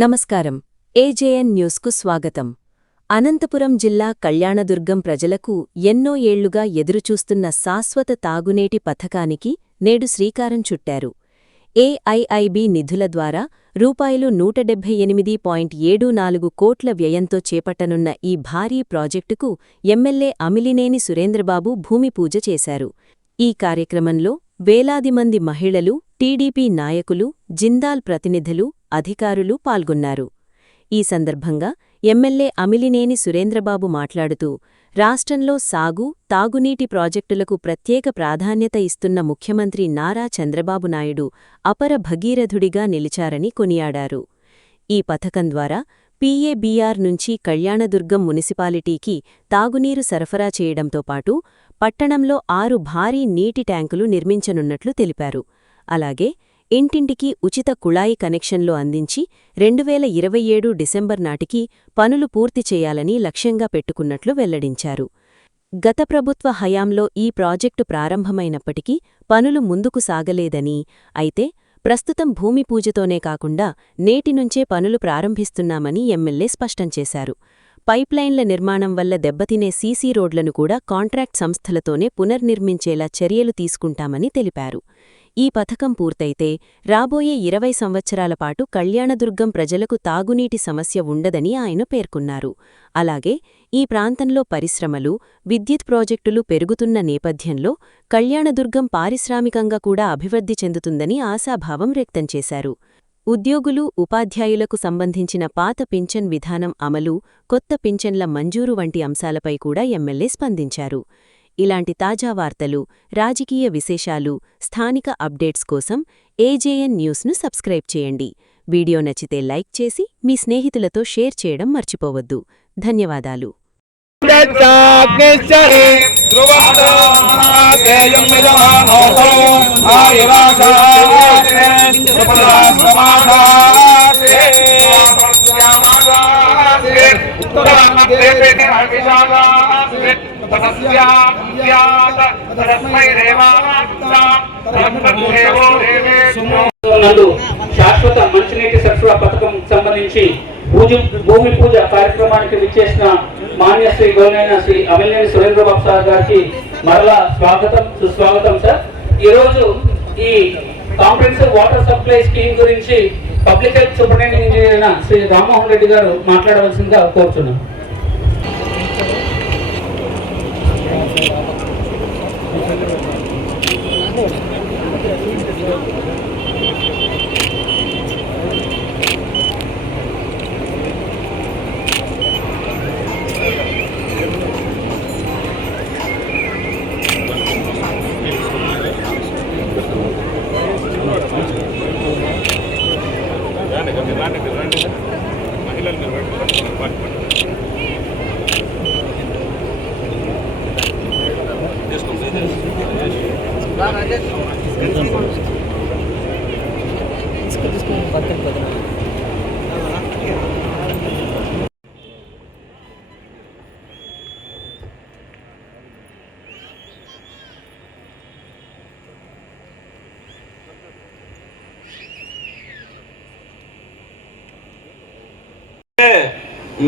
నమస్కారం. ఏజేఎన్ న్యూస్కు స్వాగతం. అనంతపురం జిల్లా కళ్యాణదుర్గం ప్రజలకు ఎన్నో ఏళ్లుగా ఎదురుచూస్తున్న శాశ్వత తాగునీటి పథకానికి నేడు శ్రీకారం చుట్టారు. ఏఐఐబి నిధుల ద్వారా రూపాయలు 178.74 కోట్ల వ్యయంతో చేపట్టనున్న ఈ భారీ ప్రాజెక్టుకు ఎమ్మెల్యే అమిలినేని సురేంద్రబాబు భూమిపూజ చేశారు. ఈ కార్యక్రమంలో వేలాది మంది మహిళలు, టీడీపీ నాయకులు, జిందాల్ ప్రతినిధులు, అధికారులు పాల్గొన్నారు. ఈ సందర్భంగా ఎమ్మెల్యే అమిలినేని సురేంద్రబాబు మాట్లాడుతూ, రాష్ట్రంలో సాగు, తాగునీటి ప్రాజెక్టులకు ప్రత్యేక ప్రాధాన్యత ఇస్తున్న ముఖ్యమంత్రి నారా చంద్రబాబు నాయుడు అపర భగీరథుడిగా నిలిచారని కొనియాడారు. ఈ పథకం ద్వారా పీఏబీఆర్ నుంచి కళ్యాణదుర్గం మున్సిపాలిటీకి తాగునీరు సరఫరా చేయడంతో పాటు పట్టణంలో 6 భారీ నీటి ట్యాంకులు నిర్మించనున్నట్లు తెలిపారు. అలాగే ఇంటింటికి ఉచిత కుళాయి కనెక్షన్లు అందించి 2027 డిసెంబర్ నాటికి పనులు పూర్తి చేయాలని లక్ష్యంగా పెట్టుకున్నట్లు వెల్లడించారు. గత ప్రభుత్వ హయాంలో ఈ ప్రాజెక్టు ప్రారంభమైనప్పటికీ పనులు ముందుకు సాగలేదని, అయితే ప్రస్తుతం భూమి పూజతోనే కాకుండా నేటినుంచే పనులు ప్రారంభిస్తున్నామని ఎమ్మెల్యే స్పష్టం చేశారు. పైప్లైన్ల నిర్మాణం వల్ల దెబ్బతినే సీసీ రోడ్లను కూడా కాంట్రాక్ట్ సంస్థలతోనే పునర్నిర్మించేలా చర్యలు తీసుకుంటామని తెలిపారు. ఈ పథకం పూర్తయితే రాబోయే 20 సంవత్సరాల పాటు కళ్యాణదుర్గం ప్రజలకు తాగునీటి సమస్య ఉండదని ఆయన పేర్కొన్నారు. అలాగే ఈ ప్రాంతంలో పరిశ్రమలు, విద్యుత్ ప్రాజెక్టులు పెరుగుతున్న నేపథ్యంలో కళ్యాణదుర్గం పారిశ్రామికంగా కూడా అభివృద్ధి చెందుతుందని ఆశాభావం వ్యక్తం చేశారు. ఉద్యోగులు, ఉపాధ్యాయులకు సంబంధించిన పాత పింఛన్ విధానం అమలు, కొత్త పింఛన్ల మంజూరు వంటి అంశాలపై కూడా ఎమ్మెల్యే స్పందించారు. ఇలాంటి తాజా వార్తలు, రాజకీయ విశేషాలు, స్థానిక అప్డేట్స్ కోసం ఏజేఎన్ న్యూస్ను సబ్స్క్రైబ్ చేయండి. వీడియో నచ్చితే లైక్ చేసి మీ స్నేహితులతో షేర్ చేయడం మర్చిపోవద్దు. ధన్యవాదాలు. శాశ్వత మంచినీటి సరఫరా పథకం సంబంధించి భూమి పూజ కార్యక్రమానికి విచ్చేసిన మాన్య శ్రీ గౌరవనీయ శ్రీ అమిలినేని సురేంద్రబాబు సార్ గారికి మరలా స్వాగతం, సుస్వాగతం సార్. ఈరోజు ఈ కాంప్రహెన్సివ్ వాటర్ సప్లై స్కీమ్ గురించి పబ్లిక్ హెల్త్ సూపరింటెండెంట్ ఇంజనీర్ అయిన శ్రీ రామ్మోహన్ రెడ్డి గారు మాట్లాడవలసిందిగా కోరుతున్నాను.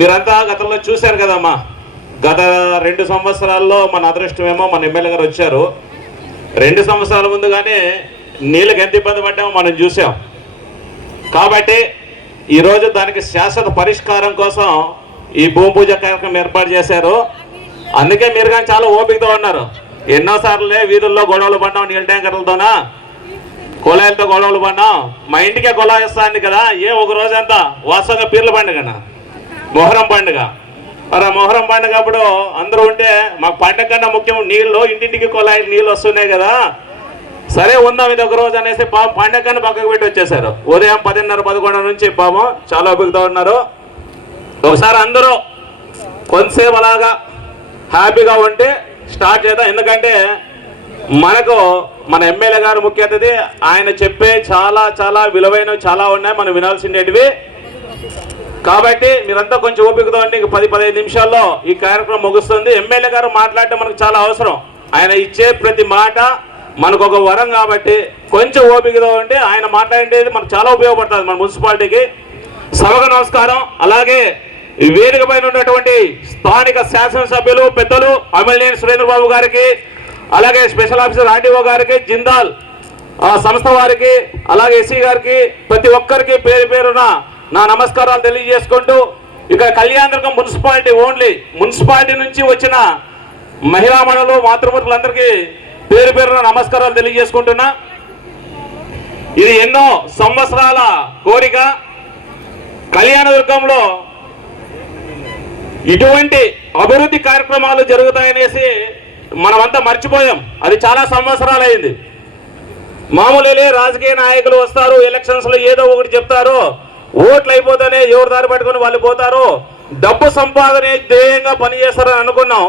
మీరంతా గతంలో చూశారు కదమ్మా, గత 2 సంవత్సరాల్లో మన అదృష్టమేమో మన ఎమ్మెల్యే గారు వచ్చారు. 2 సంవత్సరాల ముందుగానే నీళ్ళకి ఎంత ఇబ్బంది పడ్డామో మనం చూసాం. కాబట్టి ఈరోజు దానికి శాశ్వత పరిష్కారం కోసం ఈ భూమి పూజ కార్యక్రమం ఏర్పాటు చేశారు. అందుకే మీరు కానీ చాలా ఓపికతో ఉన్నారు. ఎన్నోసార్లే వీధుల్లో గొడవలు పడ్డాం, నీళ్ళ ట్యాంకర్లతోనా, కుళాయిలతో గొడవలు పడ్డాం. మా ఇంటికే కుళాయి ఇస్తాను కదా, ఒక రోజంతా వాస్తవంగా పీర్ల పండుగనా, మొహరం పండుగ. మరి ఆ మొహరం పండుగ అప్పుడు అందరూ ఉంటే మాకు పండుగ కన్నా ముఖ్యం నీళ్ళు, ఇంటింటికి కుళాయి నీళ్ళు వస్తున్నాయి కదా, సరే ఉందాం ఇది ఒక రోజు అనేసి పాపం పండుగ కన్నా పక్కకు పెట్టి వచ్చేసారు. ఉదయం 10:30-11 నుంచి పాపం చాలా ఓపికతో ఉన్నారు. ఒకసారి అందరూ కొంతసేపు అలాగా హ్యాపీగా ఉంటే స్టార్ట్ చేద్దాం. ఎందుకంటే మనకు మన ఎమ్మెల్యే గారు ముఖ్య అతిథి, ఆయన చెప్పే చాలా చాలా విలువైనవి చాలా ఉన్నాయి, మనం వినాల్సిండేటివి. కాబట్టి మీరంతా కొంచెం ఓపికతో ఉండి 10-15 నిమిషాల్లో ఈ కార్యక్రమం ముగుస్తుంది. ఎమ్మెల్యే గారు మాట్లాడటం మనకు చాలా అవసరం. ఆయన ఇచ్చే ప్రతి మాట మనకు ఒక వరం కాబట్టి కొంచెం ఓపికతో ఉంటే ఆయన మాట్లాడేది మనకు చాలా ఉపయోగపడుతుంది మన మున్సిపాలిటీకి. సభకు నమస్కారం. అలాగే ఈ వేదిక పైన ఉన్నటువంటి స్థానిక శాసనసభ్యులు పెద్దలు అమిలినేని సురేంద్రబాబు గారికి, అలాగే స్పెషల్ ఆఫీసర్ ఆర్డీఓ గారికి, జిందాల్ సంస్థ వారికి, అలాగే ఎస్సీ గారికి, ప్రతి ఒక్కరికి పేరు పేరున నా నమస్కారాలు తెలియజేసుకుంటూ, ఇక్కడ కళ్యాణదుర్గం మున్సిపాలిటీ ఓన్లీ మున్సిపాలిటీ నుంచి వచ్చిన మహిళామణులు మాతృమూర్తులందరికీ పేరు పేరున నమస్కారాలు తెలియజేసుకుంటున్నా. ఇది ఎన్నో సంవత్సరాల కోరిక. కళ్యాణదుర్గంలో ఇటువంటి అభివృద్ధి కార్యక్రమాలు జరుగుతాయనేసి మనమంతా మర్చిపోయాం. అది చాలా సంవత్సరాలు అయింది. మామూలుగా రాజకీయ నాయకులు వస్తారు, ఎలక్షన్స్ లో ఏదో ఒకటి చెప్తారు, ఓట్లు అయిపోతానే ఎవరు దారి పట్టుకొని వాళ్ళు పోతారు, డబ్బు సంపాదనే ధ్యేయంగా పనిచేస్తారని అనుకున్నాం.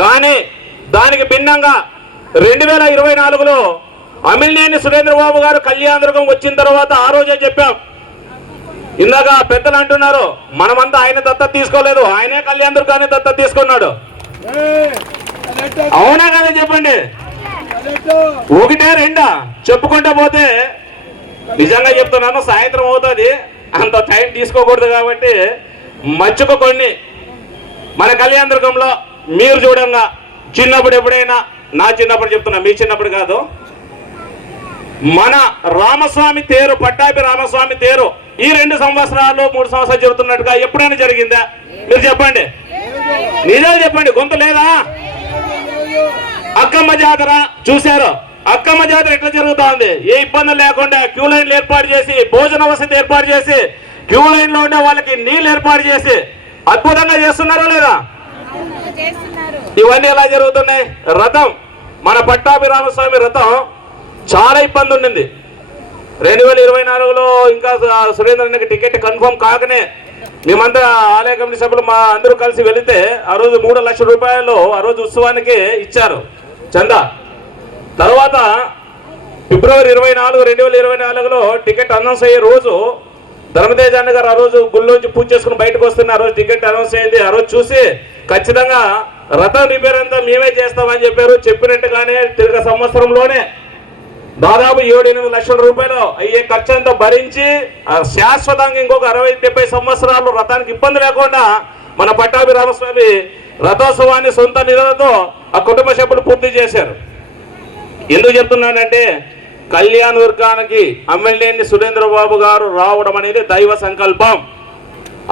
కానీ దానికి భిన్నంగా 2024లో అమిలినేని సురేంద్రబాబు గారు కళ్యాణదుర్గం వచ్చిన తర్వాత ఆ రోజే చెప్పాం. ఇందాక పెద్దలు అంటున్నారు మనమంతా ఆయన దత్తత తీసుకోలేదు, ఆయనే కళ్యాణదుర్గాన్ని దత్తత తీసుకున్నాడు. అవునా కదా చెప్పండి? ఒకటే రెండా చెప్పుకుంటా పోతే నిజంగా చెప్తున్నాను, సాయంత్రం అవుతుంది, అంత టైం తీసుకోకూడదు. కాబట్టి మచ్చుకు కొన్ని మన కళ్యాణదుర్గంలో మీరు చూడంగా చిన్నప్పుడు ఎప్పుడైనా, నా చిన్నప్పుడు చెప్తున్నా, మీ చిన్నప్పుడు కాదు, మన రామస్వామి తేరు, పట్టాభి రామస్వామి తేరు ఈ 2 సంవత్సరాలు 3 సంవత్సరాలు జరుగుతున్నట్టుగా ఎప్పుడైనా జరిగిందా? మీరు చెప్పండి, నిజాలు చెప్పండి, గొంతు లేదా? అక్కమ్మ జాతర చూశారు. అక్కమ్మ జాతర ఎట్లా జరుగుతా ఉంది? ఏ ఇబ్బందులు లేకుండా క్యూ లైన్లు ఏర్పాటు చేసి, భోజన వసతి ఏర్పాటు చేసి, క్యూ లైన్ లో ఉండే వాళ్ళకి నీళ్లు ఏర్పాటు చేసి అద్భుతంగా చేస్తున్నారా లేదా? ఇవన్నీ ఎలా జరుగుతున్నాయి? రథం, మన పట్టాభి రామస్వామి రథం చాలా ఇబ్బంది ఉండింది. 2024లో ఇంకా సురేంద్రకి టికెట్ కన్ఫర్మ్ కాకనే మేమంతా ఆలయ కమిటీ సభ్యులు మా అందరూ కలిసి వెళితే ఆ రోజు 3 లక్షల రూపాయలు ఆ రోజు ఉత్సవానికి ఇచ్చారు చందా. తర్వాత ఫిబ్రవరి 24, 2024లో టికెట్ అనౌన్స్ అయ్యే రోజు ధర్మతేజ అన్న గారు ఆ రోజు గుళ్ళోంచి పూజ చేసుకుని బయటకు వస్తున్న ఆ రోజు టికెట్ అనౌన్స్ అయింది. ఆ రోజు చూసి ఖచ్చితంగా రథం రిపేర్ అంతా మేమే చేస్తామని చెప్పారు. చెప్పినట్టుగానే తిరిగి సంవత్సరంలోనే దాదాపు 7-8 లక్షల రూపాయలు అయ్యే ఖర్చు అంతా భరించి శాశ్వతంగా ఇంకొక 60-70 సంవత్సరాలు రథానికి ఇబ్బంది లేకుండా మన పట్టాభి రామస్వామి రథోత్సవాన్ని సొంత నిధులతో ఆ కుటుంబ సభ్యులు పూర్తి చేశారు. ఎందుకు చెప్తున్నానంటే కళ్యాణదుర్గానికి అమిలినేని సురేంద్రబాబు గారు రావడం అనేది దైవ సంకల్పం.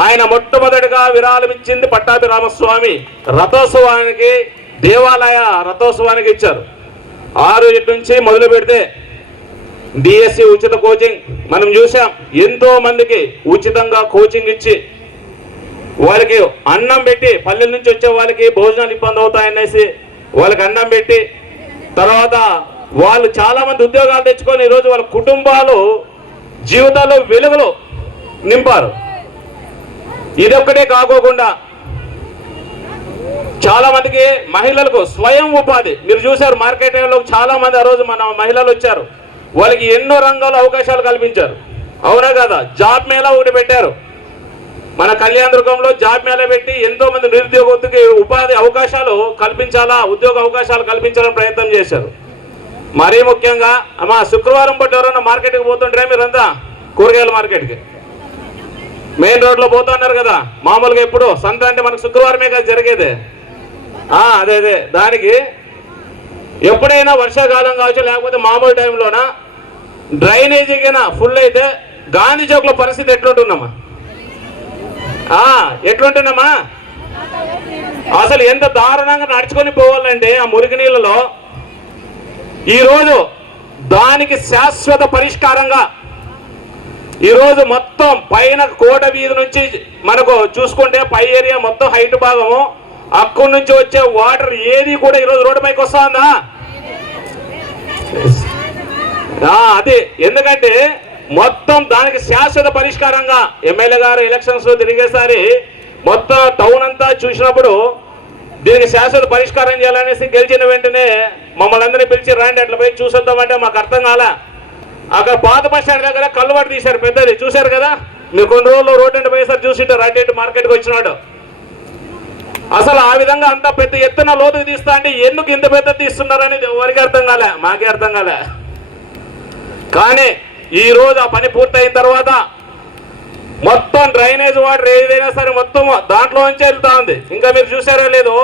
ఆయన మొట్టమొదటిగా విరాళం ఇచ్చింది పట్టాభి రామస్వామి రథోత్సవానికి, దేవాలయ రథోత్సవానికి ఇచ్చారు. 6 నుంచి మొదలు పెడితే డిఎస్సి ఉచిత కోచింగ్ మనం చూసాం. ఎంతో మందికి ఉచితంగా కోచింగ్ ఇచ్చి వాళ్ళకి అన్నం పెట్టి, పల్లెల నుంచి వచ్చే వాళ్ళకి భోజనాలు ఇబ్బంది అవుతాయనేసి వాళ్ళకి అన్నం పెట్టి, తర్వాత వాళ్ళు చాలా మంది ఉద్యోగాలు తెచ్చుకొని ఈరోజు వాళ్ళ కుటుంబాలు జీవితాల్లో వెలుగులు నింపారు. ఇదొక్కటే కాకోకుండా చాలా మందికి మహిళలకు స్వయం ఉపాధి మీరు చూశారు. మార్కెట్లో చాలా మంది ఆ రోజు మన మహిళలు వచ్చారు, వాళ్ళకి ఎన్నో రంగాల్లో అవకాశాలు కల్పించారు. అవునా కదా? జాబ్ మేళా ఒకటి పెట్టారు మన కళ్యాణదుర్గంలో. జాబ్ మేళా పెట్టి ఎంతో మంది నిరుద్యోగకి ఉపాధి అవకాశాలు కల్పించాలా, ఉద్యోగ అవకాశాలు కల్పించాలని ప్రయత్నం చేశారు. మరీ ముఖ్యంగా అమ్మా శుక్రవారం పూట ఎవరైనా మార్కెట్కి పోతుంటారే మీరంతా? కూరగాయల మార్కెట్కి మెయిన్ రోడ్లో పోతున్నారు కదా మామూలుగా. ఎప్పుడు సంత అంటే మనకు శుక్రవారమే కదా జరిగేది. అదే దానికి ఎప్పుడైనా వర్షాకాలం కావచ్చు, లేకపోతే మామూలు టైంలోన డ్రైనేజీ కింద ఫుల్ అయితే గాంధీ చౌక్లో పరిస్థితి ఎట్లుంటున్నామా? ఎట్లుంటున్నామా? అసలు ఎంత దారుణంగా నడుచుకొని పోవాలంటే ఆ మురికి నీళ్ళలో. ఈరోజు దానికి శాశ్వత పరిష్కారంగా ఈరోజు మొత్తం పైన కోట వీధి నుంచి మనకు చూసుకుంటే పై ఏరియా మొత్తం హైట్ భాగము, అక్కడి నుంచి వచ్చే వాటర్ ఏది కూడా ఈరోజు రోడ్డు పైకి వస్తుందా? అది ఎందుకంటే మొత్తం దానికి శాశ్వత పరిష్కారంగా ఎమ్మెల్యే గారు ఎలక్షన్స్ లో తిరిగేసారి మొత్తం టౌన్ అంతా చూసినప్పుడు దీనికి శాశ్వత పరిష్కారం చేయాలనేసి గెలిచిన వెంటనే మమ్మల్ని అందరినీ పిలిచి రండి అట్లా పోయి చూసొద్దామంటే మాకు అర్థం కాలా. అక్కడ పాత బస్ స్టాండ్ దగ్గర కల్లుబాటు తీశారు పెద్దది, చూశారు కదా మీరు. కొన్ని రోజులు రోడ్డు పోయేసారి చూసింటారు అటు మార్కెట్కి వచ్చినాడు. అసలు ఆ విధంగా అంత పెద్ద ఎత్తున లోతుకు తీస్తా అంటే ఎందుకు ఇంత పెద్ద తీస్తున్నారని ఎవరికి అర్థం కాలే, మాకే అర్థం కాలే. కానీ ఈ రోజు ఆ పని పూర్తయిన తర్వాత మొత్తం డ్రైనేజ్ వాటర్ ఏదైనా సరే మొత్తం దాంట్లో నుంచి వెళ్తా ఉంది. ఇంకా మీరు చూసారో లేదో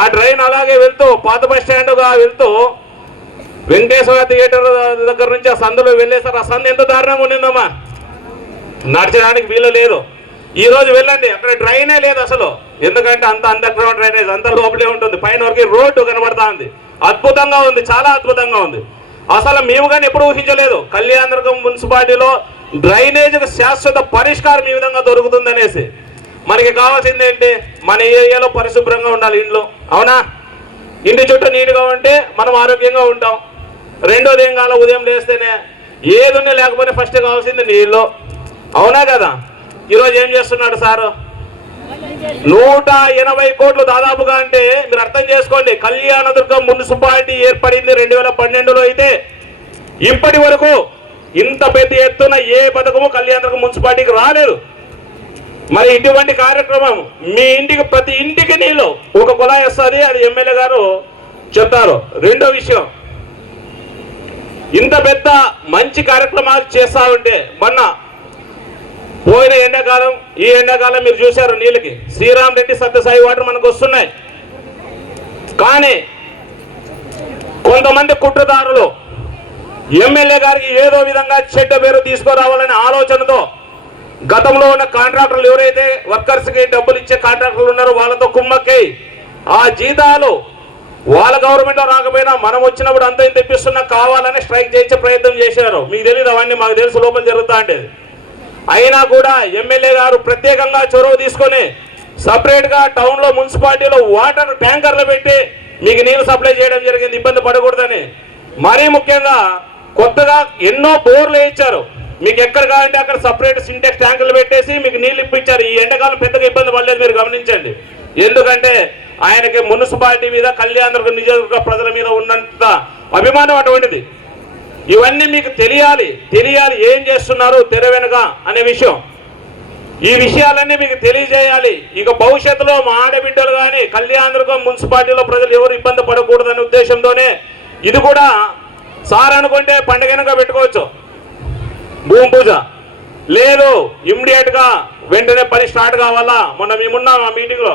ఆ డ్రైన్ అలాగే వెళ్తూ పాత బస్ స్టాండ్గా వెళ్తూ వెంకటేశ్వర థియేటర్ దగ్గర నుంచి ఆ సందులో వెళ్ళేసారు. ఆ సందు ఎంత దారుణంగా ఉండిందమ్మా, నడచడానికి వీలు లేదు. ఈ రోజు వెళ్ళండి, అక్కడ డ్రైనే లేదు అసలు. ఎందుకంటే అంత అండర్ గ్రౌండ్ డ్రైనేజ్ అంత లోపలే ఉంటుంది, పైన వరకు రోడ్డు కనబడతా ఉంది. అద్భుతంగా ఉంది, చాలా అద్భుతంగా ఉంది. అసలు మేము కానీ ఎప్పుడు ఊహించలేదు కళ్యాణదుర్గం మున్సిపాలిటీలో డ్రైనేజ్కి శాశ్వత పరిష్కారం ఈ విధంగా దొరుకుతుందనేసి. మనకి కావాల్సింది ఏంటి, మన ఏరియాలో పరిశుభ్రంగా ఉండాలి ఇంట్లో, అవునా? ఇంటి చుట్టూ నీట్గా ఉంటే మనం ఆరోగ్యంగా ఉంటాం. రెండోది ఏం కావాలి, ఉదయం లేస్తేనే ఏది ఉన్నా లేకపోతే ఫస్ట్ కావాల్సింది నీళ్ళు, అవునా కదా? ఈరోజు ఏం చేస్తున్నాడు సారు, 180 కోట్లు దాదాపుగా. అంటే మీరు అర్థం చేసుకోండి, కళ్యాణదుర్గం మున్సిపాలిటీ ఏర్పడింది 2012లో అయితే ఇప్పటి వరకు ఇంత పెద్ద ఎత్తున ఏ పథకము కళ్యాణదుర్గం మున్సిపాలిటీకి రాలేదు. మరి ఇటువంటి కార్యక్రమం మీ ఇంటికి ప్రతి ఇంటికి నీళ్ళు ఒక కుళాయి వస్తుంది, అది ఎమ్మెల్యే గారు చెప్తారు. రెండో విషయం, ఇంత పెద్ద మంచి కార్యక్రమాలు చేస్తా ఉంటే మొన్న పోయిన ఎండాకాలం ఈ ఎండాకాలం మీరు చూశారు నీళ్ళకి శ్రీరామ్ రెడ్డి సత్యసాయి వాటర్ మనకు వస్తున్నాయి. కానీ కొంతమంది కుట్రదారులు ఎమ్మెల్యే గారికి ఏదో విధంగా చెడ్డ పేరు తీసుకురావాలనే ఆలోచనతో గతంలో ఉన్న కాంట్రాక్టర్లు ఎవరైతే వర్కర్స్కి డబ్బులు ఇచ్చే కాంట్రాక్టర్లు ఉన్నారో వాళ్ళతో కుమ్మక్కై ఆ జీతాలు వాళ్ళ గవర్నమెంట్ రాకపోయినా మనం వచ్చినప్పుడు అంత ఇంత తెప్పిస్తున్నా కావాలని స్ట్రైక్ చేయించే ప్రయత్నం చేశారు. మీకు తెలియదు అవన్నీ, మాకు తెలుసు లోపల జరుగుతూ ఉండేది. అయినా కూడా ఎమ్మెల్యే గారు ప్రత్యేకంగా చొరవ తీసుకొని సపరేట్గా టౌన్లో మున్సిపాలిటీలో వాటర్ ట్యాంకర్లు పెట్టి మీకు నీళ్ళు సప్లై చేయడం జరిగింది, ఇబ్బంది పడకూడదని. మరీ ముఖ్యంగా కొత్తగా ఎన్నో బోర్లు వేయించారు. మీకు ఎక్కడ కావాలంటే అక్కడ సపరేట్ సింటెక్స్ ట్యాంకులు పెట్టేసి మీకు నీళ్ళు ఇప్పించారు. ఈ ఎండాకాలం పెద్దగా ఇబ్బంది పడలేదు, మీరు గమనించండి. ఎందుకంటే ఆయనకి మున్సిపాలిటీ మీద కళ్యాణదుర్గం నియోజకవర్గ ప్రజల మీద ఉన్నంత అభిమానం అటువంటిది. ఇవన్నీ మీకు తెలియాలి ఏం చేస్తున్నారు తెర వెనుక అనే విషయం. ఈ విషయాలన్నీ మీకు తెలియజేయాలి. ఇక భవిష్యత్తులో మా ఆడబిడ్డలు కానీ కళ్యాణదుర్గం మున్సిపాలిటీలో ప్రజలు ఎవరు ఇబ్బంది పడకూడదనే ఉద్దేశంతోనే ఇది కూడా సార్ అనుకుంటే పండుగనగా పెట్టుకోవచ్చు భూమి పూజ, లేదు ఇమ్మీడియట్గా వెంటనే పని స్టార్ట్ కావాలా. మొన్న మేమున్నాం ఆ మీటింగ్లో,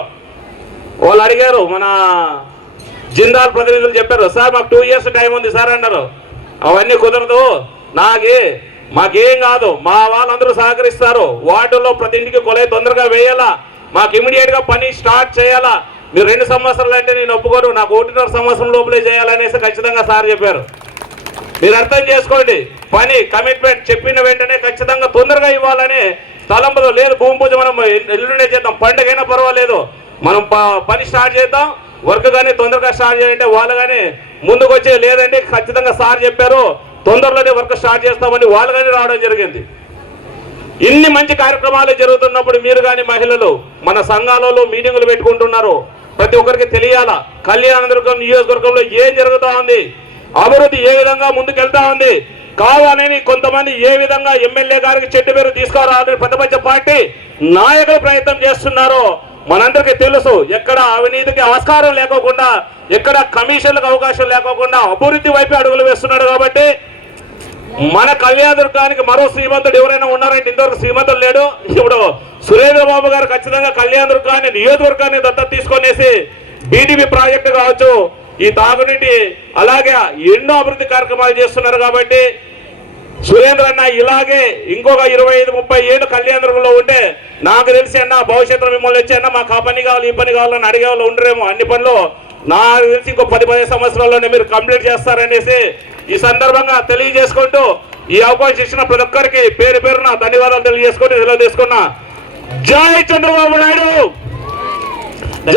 వాళ్ళు అడిగారు, మన జిందాల్ ప్రతినిధులు చెప్పారు, సార్ మాకు 2 years టైం ఉంది సార్ అన్నారు. అవన్నీ కుదరదు, మాకేం కాదు, మా వాళ్ళందరూ సహకరిస్తారు. వార్డుల్లో ప్రతి ఇంటికి కొలై తొందరగా వేయాలా, మాకు ఇమీడియట్గా పని స్టార్ట్ చేయాలా. మీరు 2 సంవత్సరాలు అంటే నేను ఒప్పుకోను, నాకు 1.5 సంవత్సరం లోపలే చేయాలనేసి ఖచ్చితంగా సార్ చెప్పారు. మీరు అర్థం చేసుకోండి, పని కమిట్మెంట్ చెప్పిన వెంటనే ఖచ్చితంగా తొందరగా ఇవ్వాలని తలంపులో లేదు. భూమి పూజ మనం ఎల్లుండే చేద్దాం, పండుగైనా పర్వాలేదు, మనం పని స్టార్ట్ చేద్దాం. వర్క్ కానీ తొందరగా స్టార్ట్ చేయాలంటే వాళ్ళు కానీ ముందుకు వచ్చే, లేదంటే ఖచ్చితంగా సార్ చెప్పారు తొందరలోనే వర్క్ స్టార్ట్ చేస్తామని వాళ్ళు కానీ రావడం జరిగింది. ఇన్ని మంచి కార్యక్రమాలు జరుగుతున్నప్పుడు మీరు కానీ మహిళలు మన సంఘాలలో మీటింగులు పెట్టుకుంటున్నారు. ప్రతి ఒక్కరికి తెలియాలా కళ్యాణదుర్గం నియోజకవర్గంలో ఏం జరుగుతూ ఉంది, అభివృద్ధి ఏ విధంగా ముందుకెళ్తా ఉంది. కావాలని కొంతమంది ఏ విధంగా ఎమ్మెల్యే గారికి చెడ్డ పేరు తీసుకురావాలని ప్రతిపక్ష పార్టీ నాయకులు ప్రయత్నం చేస్తున్నారో మనందరికీ తెలుసు. ఎక్కడ అవినీతికి ఆస్కారం లేకోకుండా, ఎక్కడ కమిషన్లకు అవకాశం లేకోకుండా అభివృద్ధి వైపు అడుగులు వేస్తున్నాడు. కాబట్టి మన కళ్యాణదుర్గానికి మరో శ్రీమంతుడు ఎవరైనా ఉన్నారంటే ఇంతవరకు శ్రీమంతుడు లేడు. ఇప్పుడు సురేంద్రబాబు గారు ఖచ్చితంగా కళ్యాణదుర్గాన్ని నియోజకవర్గాన్ని దత్తత తీసుకొనేసి బీటీపీ ప్రాజెక్టు కావచ్చు, ఈ తాగునీటి అలాగే ఎన్నో అభివృద్ధి కార్యక్రమాలు చేస్తున్నారు. కాబట్టి సురేంద్ర అన్న ఇలాగే ఇంకొక 25-30 ఏళ్ళు కళ్యాణదుర్గంలో ఉంటే నాకు తెలిసి అన్న భవిష్యత్తులో మిమ్మల్ని వచ్చి అన్న మాకు ఆ పని కావాలి ఈ పని కావాలని అడిగే వాళ్ళు ఉండరేమో. అన్ని పనులు నాకు తెలిసి ఇంకో 10-15 సంవత్సరాల్లోనే మీరు కంప్లీట్ చేస్తారనేసి ఈ సందర్భంగా తెలియజేసుకుంటూ ఈ అవకాశం ఇచ్చిన ప్రతి ఒక్కరికి పేరు పేరున ధన్యవాదాలు తెలియజేసుకుంటూ సెలవు తీసుకున్నా. జై చంద్రబాబు నాయుడు,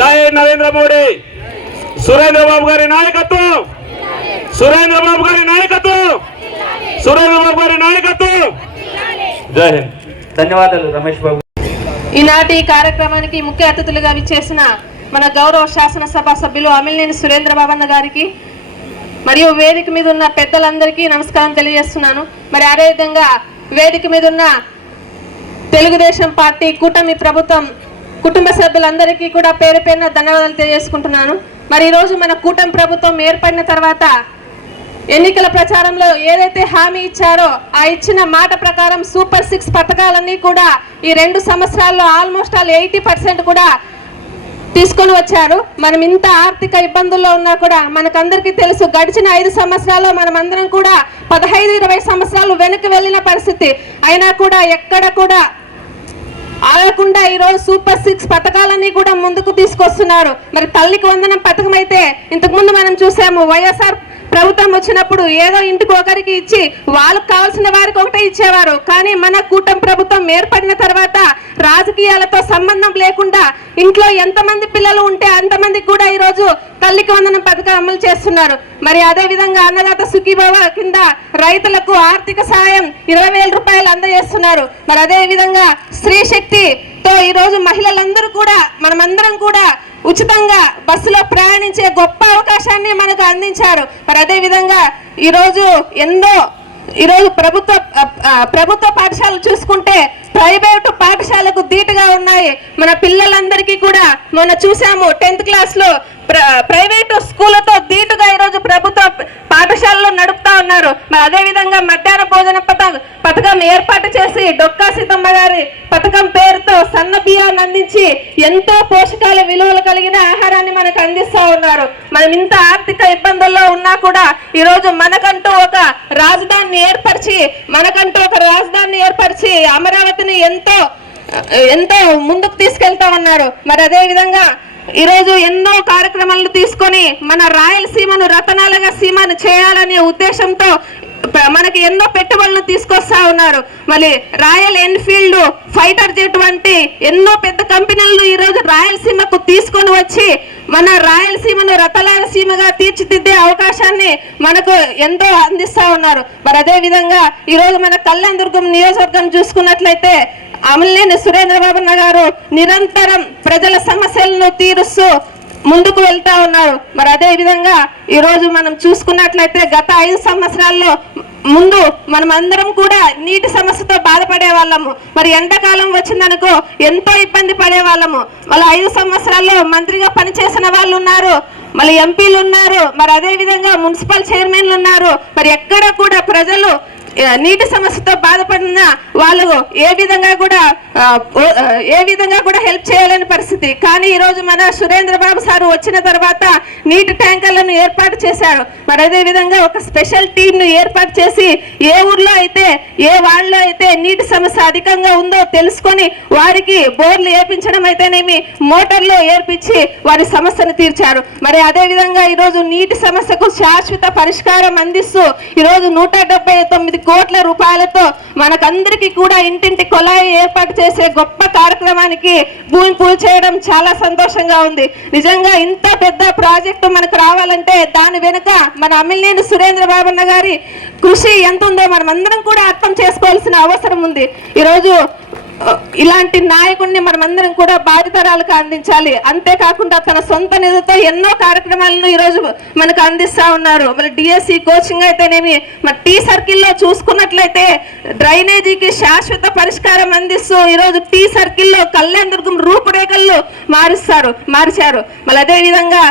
జై నరేంద్ర మోడీ, సురేంద్రబాబు గారి నాయకత్వం, సురేంద్రబాబు గారి నాయకత్వం, సురేంద్రబాబు గారి నాయకత్వం. జై హింద్. ధన్యవాదాలు రమేష్ బాబు. ఈనాటి కార్యక్రమానికి ముఖ్య అతిథులుగా విచ్చేసిన మన గౌరవ శాసనసభ సభ్యులు అమిలినేని సురేంద్రబాబు అన్న గారికి మరియు వేదిక మీద ఉన్న పెద్దలందరికీ నమస్కారం తెలియజేస్తున్నాను. మరి అదేవిధంగా వేదిక మీద ఉన్న తెలుగుదేశం పార్టీ కూటమి ప్రభుత్వం కుటుంబ సభ్యులందరికీ కూడా పేరు పేరున ధన్యవాదాలు తెలియజేసుకుంటున్నాను. మరి ఈరోజు మన కూటమి ప్రభుత్వం ఏర్పడిన తర్వాత ఎన్నికల ప్రచారంలో ఏదైతే హామీ ఇచ్చారో ఆ ఇచ్చిన మాట ప్రకారం సూపర్ 6 పథకాలన్నీ కూడా ఈ 2 సంవత్సరాల్లో ఆల్మోస్ట్ 80% కూడా తీసుకొని వచ్చారు. మనం ఇంత ఆర్థిక ఇబ్బందుల్లో ఉన్నా కూడా మనకందరికీ తెలుసు, గడిచిన 5 సంవత్సరాల్లో మనం అందరం కూడా 15-20 సంవత్సరాలు వెనక్కి వెళ్ళిన పరిస్థితి అయినా కూడా ఎక్కడ కూడా ఆగకుండా ఈరోజు సూపర్ 6 పథకాలన్నీ కూడా ముందుకు తీసుకొస్తున్నారు. మరి తల్లికి వందనం పథకం అయితే ఇంతకుముందు మనం చూసాము, వైఎస్ఆర్ ప్రభుత్వం వచ్చినప్పుడు ఏదో ఇంటికి ఒకరికి ఇచ్చి వాళ్ళకు కావాల్సిన వారికి ఒకటే ఇచ్చేవారు. కానీ మన కూటమి ప్రభుత్వం ఏర్పడిన తర్వాత రాజకీయాలతో సంబంధం లేకుండా ఇంట్లో ఎంతమంది పిల్లలు ఉంటే అంతమందికి కూడా ఈరోజు తల్లికి వందనం పథకం అమలు చేస్తున్నారు. మరి అదే విధంగా అన్నదాత సుఖీభవ కింద రైతులకు ఆర్థిక సాయం 20,000 రూపాయలు అందజేస్తున్నారు. మరి అదే విధంగా స్త్రీ శక్తితో ఈరోజు మహిళలందరూ కూడా మనమందరం కూడా ఉచితంగా బస్సులో ప్రయాణించే గొప్ప అవకాశాన్ని మనకు అందించారు. మరి అదే విధంగా ఈరోజు ప్రభుత్వ పాఠశాలలు చూసుకుంటే ప్రైవేటు పాఠశాలకు ధీటుగా ఉన్నాయి. మన పిల్లలందరికీ కూడా మొన్న చూసాము 10th క్లాస్లో ప్రైవేటు స్కూళ్ళతో ధీటుగా ఈరోజు ప్రభుత్వ పాఠశాలలో నడుపుతా ఉన్నారు. మరి అదే విధంగా మధ్యాహ్న భోజన పథకం ఏర్పాటు చేసి డొక్కా సీతమ్మ గారి పథకం పేరుతో సన్న బియ్యాన్ని అందించి ఎంతో పోషకాల విలువలు కలిగిన ఆహారాన్ని మనకు అందిస్తూ ఉన్నారు. మనం ఇంత ఆర్థిక ఇబ్బందుల్లో ఉన్నా కూడా ఈరోజు మనకంటూ ఒక రాజధానిని ఏర్పరిచి అమరావతిని ఎంతో ముందుకు తీసుకెళ్తా ఉన్నారు. మరి అదే విధంగా ఈరోజు ఎన్నో కార్యక్రమాలను తీసుకొని మన రాయలసీమను రతనాలుగా సీమను చేయాలనే ఉద్దేశంతో మనకి ఎన్నో పెట్టుబడులను తీసుకొస్తా ఉన్నారు. మళ్ళీ రాయల్ ఎన్ఫీల్డ్, ఫైటర్ జెట్ వంటి ఎన్నో పెద్ద కంపెనీలను ఈరోజు రాయలసీమకు తీసుకొని వచ్చి మన రాయలసీమను రతనాల సీమగా తీర్చిదిద్దే అవకాశాన్ని మనకు ఎంతో అందిస్తా ఉన్నారు. మరి అదే విధంగా ఈరోజు మన కళ్యాణదుర్గం నియోజకవర్గం చూసుకున్నట్లయితే అమిలినేని సురేంద్రబాబు గారు నిరంతరం ప్రజల సమస్యలను తీరుస్తూ ముందుకు వెళ్తా ఉన్నారు. మరి అదే విధంగా ఈరోజు మనం చూసుకున్నట్లయితే గత 5 సంవత్సరాల్లో ముందు మనం అందరం కూడా నీటి సమస్యతో బాధపడే వాళ్ళము. మరి ఎండాకాలం వచ్చిందనుకో ఎంతో ఇబ్బంది పడే వాళ్ళము. వాళ్ళ 5 సంవత్సరాల్లో మంత్రిగా పనిచేసిన వాళ్ళు ఉన్నారు, మళ్ళీ ఎంపీలు ఉన్నారు, మరి అదే విధంగా మున్సిపల్ చైర్మన్లు ఉన్నారు. మరి ఎక్కడ కూడా ప్రజలు నీటి సమస్యతో బాధపడిన వాళ్ళు ఏ విధంగా కూడా హెల్ప్ చేయలేని పరిస్థితి. కానీ ఈరోజు మన సురేంద్రబాబు సార్ వచ్చిన తర్వాత నీటి ట్యాంకర్లను ఏర్పాటు చేశారు. మరి అదే విధంగా ఒక స్పెషల్ టీంను ఏర్పాటు చేసి ఏ ఊర్లో అయితే ఏ వాళ్ళలో అయితే నీటి సమస్య అధికంగా ఉందో తెలుసుకొని వారికి బోర్లు ఏర్పించడం అయితేనేమి మోటార్లు ఏర్పించి వారి సమస్యను తీర్చారు. మరి అదే విధంగా ఈరోజు నీటి సమస్యకు శాశ్వత పరిష్కారం అందిస్తూ ఈరోజు 179 కోట్ల రూపాయలతో మనకందరికీ కూడా ఇంటింటి కొలాయి ఏర్పాటు చేసే గొప్ప కార్యక్రమానికి భూమి పూజ చేయడం చాలా సంతోషంగా ఉంది. నిజంగా ఇంత పెద్ద ప్రాజెక్టు మనకు రావాలంటే దాని వెనుక మన అమిలినేని సురేంద్రబాబు గారి కృషి ఎంత ఉందో మనం అందరం కూడా అర్థం చేసుకోవాల్సిన అవసరం ఉంది. ఈరోజు ఇలాంటి నాయకుడిని మనమందరం కూడా బాధితరాలకు అందించాలి. అంతేకాకుండా తన సొంత నిధులతో ఎన్నో కార్యక్రమాలను ఈరోజు మనకు అందిస్తా ఉన్నారు. మరి డిఎస్సి కోచింగ్ అయితేనేమి, మరి టీ సర్కిల్లో చూసుకున్నట్లయితే డ్రైనేజీకి శాశ్వత పరిష్కారం అందిస్తూ ఈరోజు టీ సర్కిల్లో కళ్యాణదుర్గం రూపురేఖలు మార్చారు. మళ్ళీ అదే విధంగా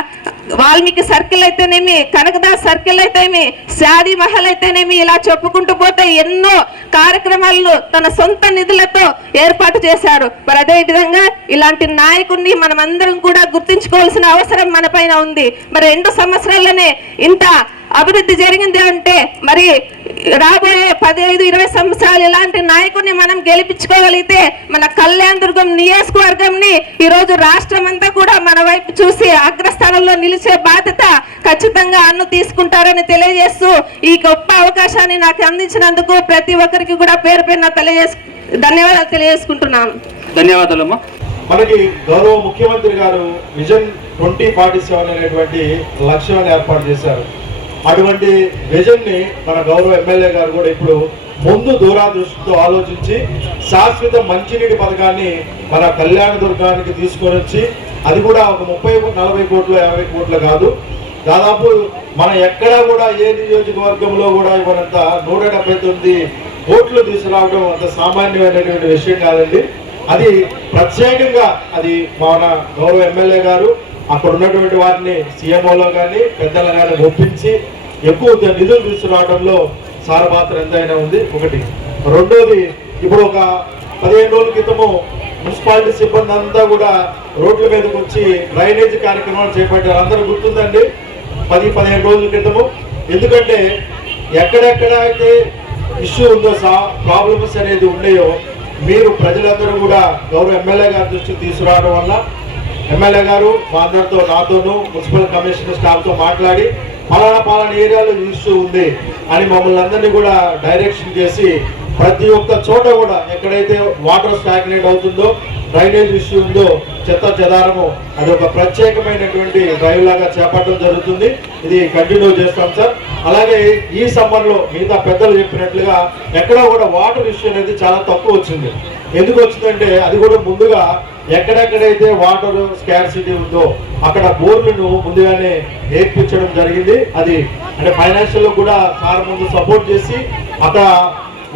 వాల్మీకి సర్కిల్ అయితేనేమి, కనకదాస్ సర్కిల్ అయితేనేమి, షాదీ మహల్ అయితేనేమి, ఇలా చెప్పుకుంటూ పోతే ఎన్నో కార్యక్రమాలను తన సొంత నిధులతో ఏర్పాటు చేశారు. మరి అదే విధంగా ఇలాంటి నాయకుడిని మనం అందరం కూడా గుర్తించుకోవాల్సిన అవసరం మన పైన ఉంది. మరి 2 సంవత్సరాల్లోనే ఇంత అభివృద్ధి జరిగింది అంటే మరి రాబోయే 15-20 సంవత్సరాలు ఇలాంటి నాయకుడిని మనం గెలిపించుకోగలిగితే మన కళ్యాణదుర్గం నియోజకవర్గంని ఈరోజు రాష్ట్రం అంతా కూడా మన వైపు చూసి అగ్రస్థానంలో నిలిచే బాధ్యత ఖచ్చితంగా అన్ను తీసుకుంటారని తెలియజేస్తూ ఈ గొప్ప అవకాశాన్ని నాకు అందించినందుకు ప్రతి ఒక్కరికి కూడా పేరు పేరున ధన్యవాదాలు తెలియజేసుకుంటున్నాను. ధన్యవాదాలమ్మా. మనకి గౌరవ ముఖ్యమంత్రి గారు విజన్ 2047 అనేటువంటి లక్ష్యాన్ని ఏర్పాటు చేశారు. అటువంటి విజన్ ని మన గౌరవ ఎమ్మెల్యే గారు కూడా ఇప్పుడు ముందు దూరదృష్టితో ఆలోచించి శాశ్వత మంచినీటి పథకాన్ని మన కళ్యాణదుర్గానికి తీసుకొని వచ్చి అది కూడా ఒక 30-40 కోట్లు 50 కోట్లు కాదు, దాదాపు మన ఎక్కడా కూడా ఏ నియోజకవర్గంలో కూడా ఇవ్వనంత 179 కోట్లు తీసుకురావడం అంత సామాన్యమైనటువంటి విషయం కాదండి. అది ప్రత్యేకంగా అది మన గౌరవ ఎమ్మెల్యే గారు అక్కడ ఉన్నటువంటి వారిని సీఎంఓలో కానీ పెద్దలు కానీ ఒప్పించి ఎక్కువ నిధులు తీసుకురావడంలో సార్ పాత్ర ఎంతైనా ఉంది. ఒకటి. రెండోది, ఇప్పుడు ఒక 15 రోజుల క్రితము మున్సిపాలిటీ సిబ్బంది అంతా కూడా రోడ్ల మీదకి వచ్చి డ్రైనేజ్ కార్యక్రమాలు చేపట్టారు. అందరూ గుర్తుందండి, 10-15 రోజుల క్రితము. ఎందుకంటే ఎక్కడెక్కడైతే ఇష్యూ ఉందో ప్రాబ్లమ్స్ అనేది ఉన్నాయో మీరు ప్రజలందరూ కూడా గౌరవ ఎమ్మెల్యే గారి దృష్టికి తీసుకురావడం వల్ల ఎమ్మెల్యే గారు మా అందరితో, నాతోనూ, మున్సిపల్ కమిషనర్ స్టాఫ్తో మాట్లాడి పలానా ఏరియాలో ఇష్యూ ఉంది అని మమ్మల్ని అందరినీ కూడా డైరెక్షన్ చేసి ప్రతి ఒక్క చోట కూడా ఎక్కడైతే వాటర్ స్టాగ్నేట్ అవుతుందో, డ్రైనేజ్ ఇష్యూ ఉందో, చెత్త చెదారము, అది ఒక ప్రత్యేకమైనటువంటి డ్రైవ్ లాగా చేపట్టడం జరుగుతుంది. ఇది కంటిన్యూ చేస్తాం సార్. అలాగే ఈ సమ్మర్లో మిగతా పెద్దలు చెప్పినట్లుగా ఎక్కడా కూడా వాటర్ ఇష్యూ అనేది చాలా తక్కువ వచ్చింది. ఎందుకు వచ్చిందంటే అది కూడా ముందుగా ఎక్కడెక్కడైతే వాటర్ స్కార్సిటీ ఉందో అక్కడ బోర్లను ముందుగానే ఏర్పించడం జరిగింది. అది అంటే ఫైనాన్షియల్ కూడా సార్ ముందు సపోర్ట్ చేసి అక్కడ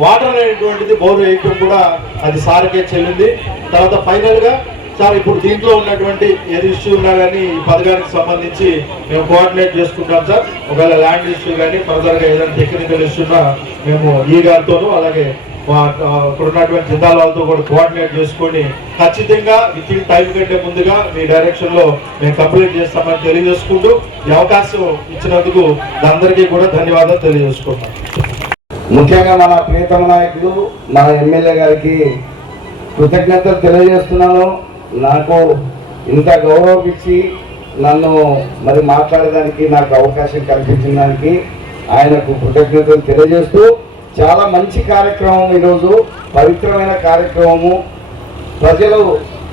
వాటర్ అనేటువంటిది బోర్ వేయటం కూడా అది సార్కే చెల్లింది. తర్వాత ఫైనల్గా సార్ ఇప్పుడు దీంట్లో ఉన్నటువంటి ఏది ఇష్యూ ఉన్నా కానీ ఈ పథకానికి సంబంధించి మేము కోఆర్డినేట్ చేసుకుంటాం సార్. ఒకవేళ ల్యాండ్ ఇష్యూ కానీ ఫర్దర్గా ఏదైనా టెక్నికల్ ఇష్యూ ఉన్నా మేము ఈ గారితోనూ అలాగే ఇక్కడ ఉన్నటువంటి జిల్లాల వాళ్ళతో కూడా కోఆర్డినేట్ చేసుకొని ఖచ్చితంగా విత్ ఇన్ టైం కంటే ముందుగా మీ డైరెక్షన్లో మేము కంప్లీట్ చేస్తామని తెలియజేసుకుంటూ ఈ అవకాశం ఇచ్చినందుకు అందరికీ కూడా ధన్యవాదాలు తెలియజేసుకుంటాం. ముఖ్యంగా మన ప్రియతమ నాయకులు మన ఎమ్మెల్యే గారికి కృతజ్ఞతలు తెలియజేస్తున్నాను. నాకు ఇంత గౌరవం ఇచ్చి నన్ను మరి మాట్లాడడానికి నాకు అవకాశం కల్పించిన దానికి ఆయనకు కృతజ్ఞతలు తెలియజేస్తూ, చాలా మంచి కార్యక్రమం ఈరోజు, పవిత్రమైన కార్యక్రమము.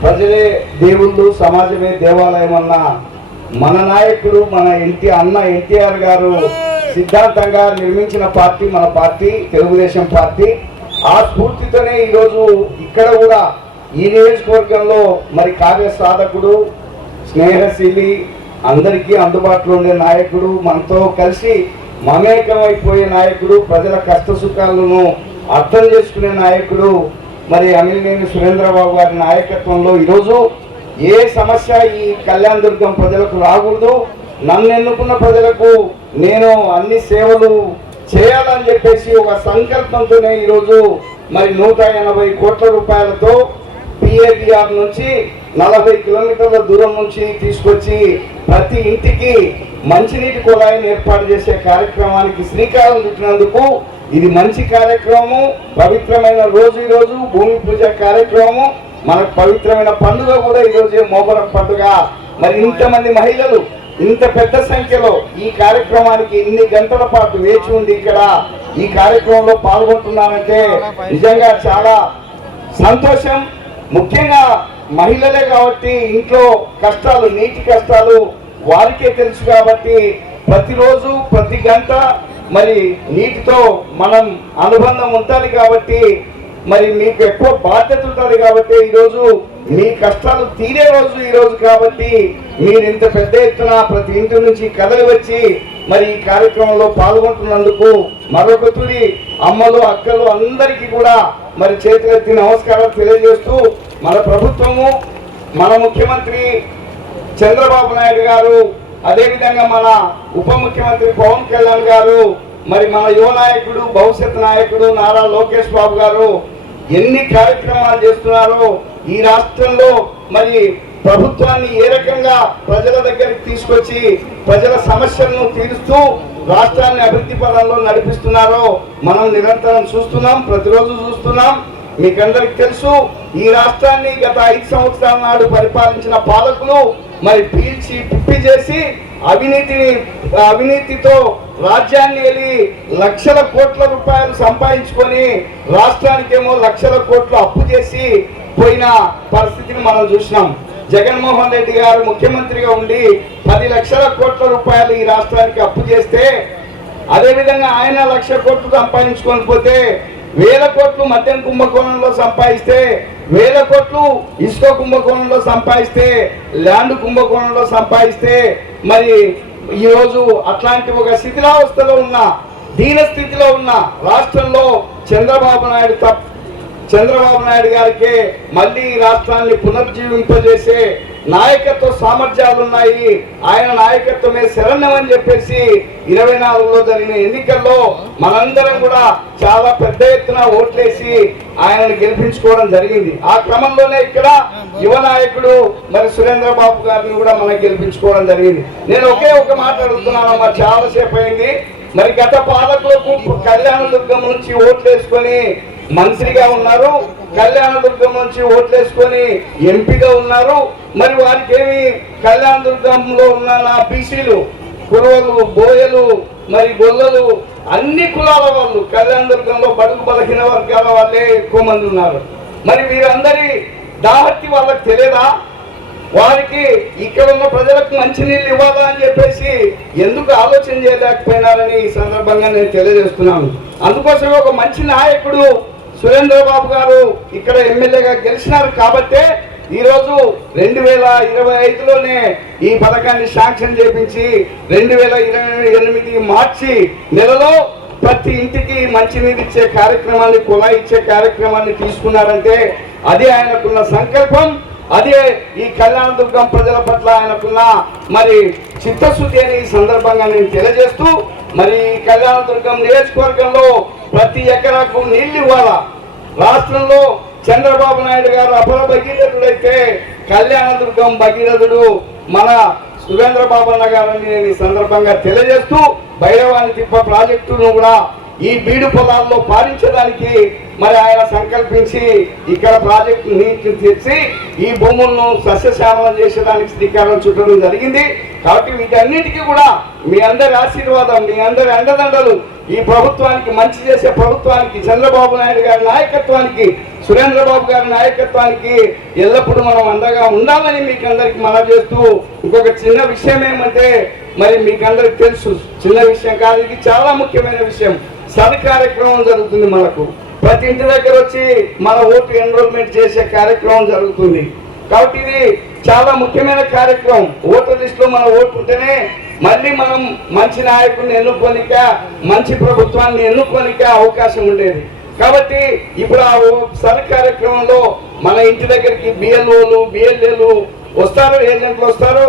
ప్రజలే దేవుళ్ళు, సమాజమే దేవాలయం అన్న మన నాయకుడు మన అన్న ఎన్టీఆర్ గారు సిద్ధాంతంగా నిర్మించిన పార్టీ మన పార్టీ తెలుగుదేశం పార్టీ. ఆ స్ఫూర్తితోనే ఈరోజు ఇక్కడ కూడా ఈ నియోజకవర్గంలో మరి కార్యసాధకుడు, స్నేహశీలి, అందరికీ అందుబాటులో ఉండే నాయకుడు, మనతో కలిసి మమేకమైపోయే నాయకుడు, ప్రజల కష్ట సుఖాలను అర్థం చేసుకునే నాయకుడు మరి అమిలినేని సురేంద్రబాబు గారి నాయకత్వంలో ఈరోజు ఏ సమస్య ఈ కళ్యాణ్ దుర్గం ప్రజలకు రాకూడదు, నన్ను ఎన్నుకున్న ప్రజలకు నేను అన్ని సేవలు చేయాలని చెప్పేసి ఒక సంకల్పంతోనే ఈరోజు మరి 180 కోట్ల రూపాయలతో పిఏబిఆర్ నుంచి 40 కిలోమీటర్ల దూరం నుంచి తీసుకొచ్చి ప్రతి ఇంటికి మంచినీటి కుళాయిని ఏర్పాటు చేసే కార్యక్రమానికి శ్రీకారం చుట్టినందుకు ఇది మంచి కార్యక్రమము. పవిత్రమైన రోజు ఈరోజు భూమి పూజ కార్యక్రమము. మనకు పవిత్రమైన పండుగ కూడా ఈరోజే మోహరం పండుగ. మరి ఇంతమంది మహిళలు ఇంత పెద్ద సంఖ్యలో ఈ కార్యక్రమానికి ఇన్ని గంటల పాటు వేచి ఉండి ఇక్కడ ఈ కార్యక్రమంలో పాల్గొంటున్నారంటే నిజంగా చాలా సంతోషం. ముఖ్యంగా మహిళలే కాబట్టి ఇంట్లో కష్టాలు, నీటి కష్టాలు వారికే తెలుసు కాబట్టి ప్రతిరోజు ప్రతి గంట మరి నీటితో మనం అనుబంధం ఉంటుంది కాబట్టి మరి మీకు ఎక్కువ బాధ్యత ఉంటుంది కాబట్టి ఈరోజు మీ కష్టాలు తీరే రోజు ఈరోజు కాబట్టి మీరు ఇంత పెద్ద ఎత్తున ప్రతి ఇంటి నుంచి కదలి వచ్చి మరి ఈ కార్యక్రమంలో పాల్గొంటున్నందుకు మరొక తూరి అమ్మలు, అక్కలు అందరికీ కూడా మరి చేతులెత్తి నమస్కారాలు తెలియజేస్తూ, మన ప్రభుత్వము, మన ముఖ్యమంత్రి చంద్రబాబు నాయుడు గారు, అదేవిధంగా మన ఉప ముఖ్యమంత్రి పవన్ కళ్యాణ్ గారు, మరి మన యువ నాయకుడు, భవిష్యత్ నాయకుడు నారా లోకేష్ బాబు గారు ఎన్ని కార్యక్రమాలు చేస్తున్నారో ఈ రాష్ట్రంలో మరి ప్రభుత్వాన్ని ఏ రకంగా ప్రజల దగ్గరికి తీసుకొచ్చి ప్రజల సమస్యలను తీరుస్తూ రాష్ట్రాన్ని అభివృద్ధి పదంలో నడిపిస్తున్నారో మనం నిరంతరం చూస్తున్నాం, ప్రతిరోజు చూస్తున్నాం. మీకందరికి తెలుసు, ఈ రాష్ట్రాన్ని గత 5 సంవత్సరాల నాడు పరిపాలించిన పాలకులు మరి పీల్చి పిప్పి చేసి అవినీతితో రాజ్యాన్ని వెళ్ళి లక్షల కోట్ల రూపాయలు సంపాదించుకొని రాష్ట్రానికేమో లక్షల కోట్లు అప్పు చేసి పోయిన పరిస్థితిని మనం చూసినాం. జగన్మోహన్ రెడ్డి గారు ముఖ్యమంత్రిగా ఉండి 10 లక్షల కోట్ల రూపాయలు ఈ రాష్ట్రానికి అప్పు చేస్తే, అదేవిధంగా ఆయన 1,00,000 కోట్లు సంపాదించుకొని పోతే 1000 కోట్లు మద్యం కుంభకోణంలో సంపాదిస్తే, 1000 కోట్లు ఇసుక కుంభకోణంలో సంపాదిస్తే, ల్యాండ్ కుంభకోణంలో సంపాదిస్తే మరి ఈరోజు అట్లాంటి ఒక శిథిలావస్థలో ఉన్న, దీన స్థితిలో ఉన్న రాష్ట్రంలో చంద్రబాబు నాయుడు చంద్రబాబు నాయుడు గారికి మళ్ళీ ఈ రాష్ట్రాన్ని పునర్జీవింపజేసే నాయకత్వ సామర్థ్యాలు ఉన్నాయి, ఆయన నాయకత్వమే శరణ్యం అని చెప్పేసి 24లో జరిగిన ఎన్నికల్లో మనందరం కూడా చాలా పెద్ద ఎత్తున ఓట్లేసి ఆయనను గెలిపించుకోవడం జరిగింది. ఆ క్రమంలోనే ఇక్కడ యువ నాయకుడు మరి సురేంద్రబాబు గారిని కూడా మనం గెలిపించుకోవడం జరిగింది. నేను ఒకే ఒక మాట అడుగుతున్నానమ్మా, చాలాసేపు అయింది. మరి గత పాలకులకు కళ్యాణదుర్గం నుంచి ఓట్లేసుకొని మంత్రిగా ఉన్నారు, కళ్యాణదుర్గం నుంచి ఓట్లేసుకొని ఎంపీగా ఉన్నారు. మరి వారికి ఏమి కళ్యాణదుర్గంలో ఉన్న నా బీసీలు, కురవలు, బోయలు, మరి గొల్లలు, అన్ని కులాల వాళ్ళు కళ్యాణదుర్గంలో బడుగు బలహీన వర్గాల వాళ్ళే ఎక్కువ మంది ఉన్నారు. మరి వీరందరి దాహత్తి వాళ్ళకి తెలియదా? వారికి ఇక్కడ ఉన్న ప్రజలకు మంచినీళ్ళు ఇవ్వాలా అని చెప్పేసి ఎందుకు ఆలోచన చేయలేకపోయినారని ఈ సందర్భంగా నేను తెలియజేస్తున్నాను. అందుకోసమే ఒక మంచి నాయకుడు సురేంద్రబాబు గారు ఇక్కడ ఎమ్మెల్యేగా గెలిచినారు కాబట్టే ఈరోజు 2025లోనే ఈ పథకాన్ని శాంక్షన్ చేపించి 2028 మార్చి నెలలో ప్రతి ఇంటికి మంచినీరు ఇచ్చే కార్యక్రమాన్ని, కుళాయి ఇచ్చే కార్యక్రమాన్ని తీసుకున్నారంటే అది ఆయనకున్న సంకల్పం, అదే ఈ కళ్యాణదుర్గం ప్రజల పట్ల ఆయనకున్న మరి చిత్తశుద్ధి అని ఈ సందర్భంగా నేను తెలియజేస్తూ, మరి ఈ కళ్యాణదుర్గం నియోజకవర్గంలో ప్రతి ఎకరాకు నీళ్లు ఇవ్వాలా. రాష్ట్రంలో చంద్రబాబు నాయుడు గారు అపర భగీరథుడైతే కళ్యాణదుర్గం భగీరథుడు మన సురేంద్రబాబు అన్న గారని నేను ఈ సందర్భంగా తెలియజేస్తూ, భైరవాని తిప్ప ప్రాజెక్టును కూడా ఈ బీడు పొలాల్లో పాలించడానికి మరి ఆయన సంకల్పించి ఇక్కడ ప్రాజెక్టు నీటిని తెచ్చి ఈ భూములను సస్యశ్యామలం చేసేదానికి శ్రీకారం చుట్టడం జరిగింది. కాబట్టి వీటన్నిటికీ కూడా మీ అందరి ఆశీర్వాదం, మీ అందరి అండదండలు ఈ ప్రభుత్వానికి, మంచి చేసే ప్రభుత్వానికి, చంద్రబాబు నాయుడు గారి నాయకత్వానికి, సురేంద్రబాబు గారి నాయకత్వానికి ఎల్లప్పుడూ మనం అండగా ఉండాలని మీకు అందరికి మనవి చేస్తూ, ఇంకొక చిన్న విషయం ఏమంటే మరి మీకు అందరికి తెలుసు, చిన్న విషయం కాదు, ఇది చాలా ముఖ్యమైన విషయం. సర్ కార్యక్రమం జరుగుతుంది. మనకు ప్రతి ఇంటి దగ్గర వచ్చి మన ఓటు ఎన్రోల్మెంట్ చేసే కార్యక్రమం జరుగుతుంది. కాబట్టి ఇది చాలా ముఖ్యమైన కార్యక్రమం. ఓటర్ లిస్టులో మన ఓటు ఉంటేనే మళ్ళీ మనం మంచి నాయకుడిని ఎన్నుకోనిక, మంచి ప్రభుత్వాన్ని ఎన్నుకోనిక అవకాశం ఉండేది. కాబట్టి ఇప్పుడు ఆ సర్ కార్యక్రమంలో మన ఇంటి దగ్గరికి బిఎల్ఓలు, బిఎల్ఏలు వస్తారు, ఏజెంట్లు వస్తారు.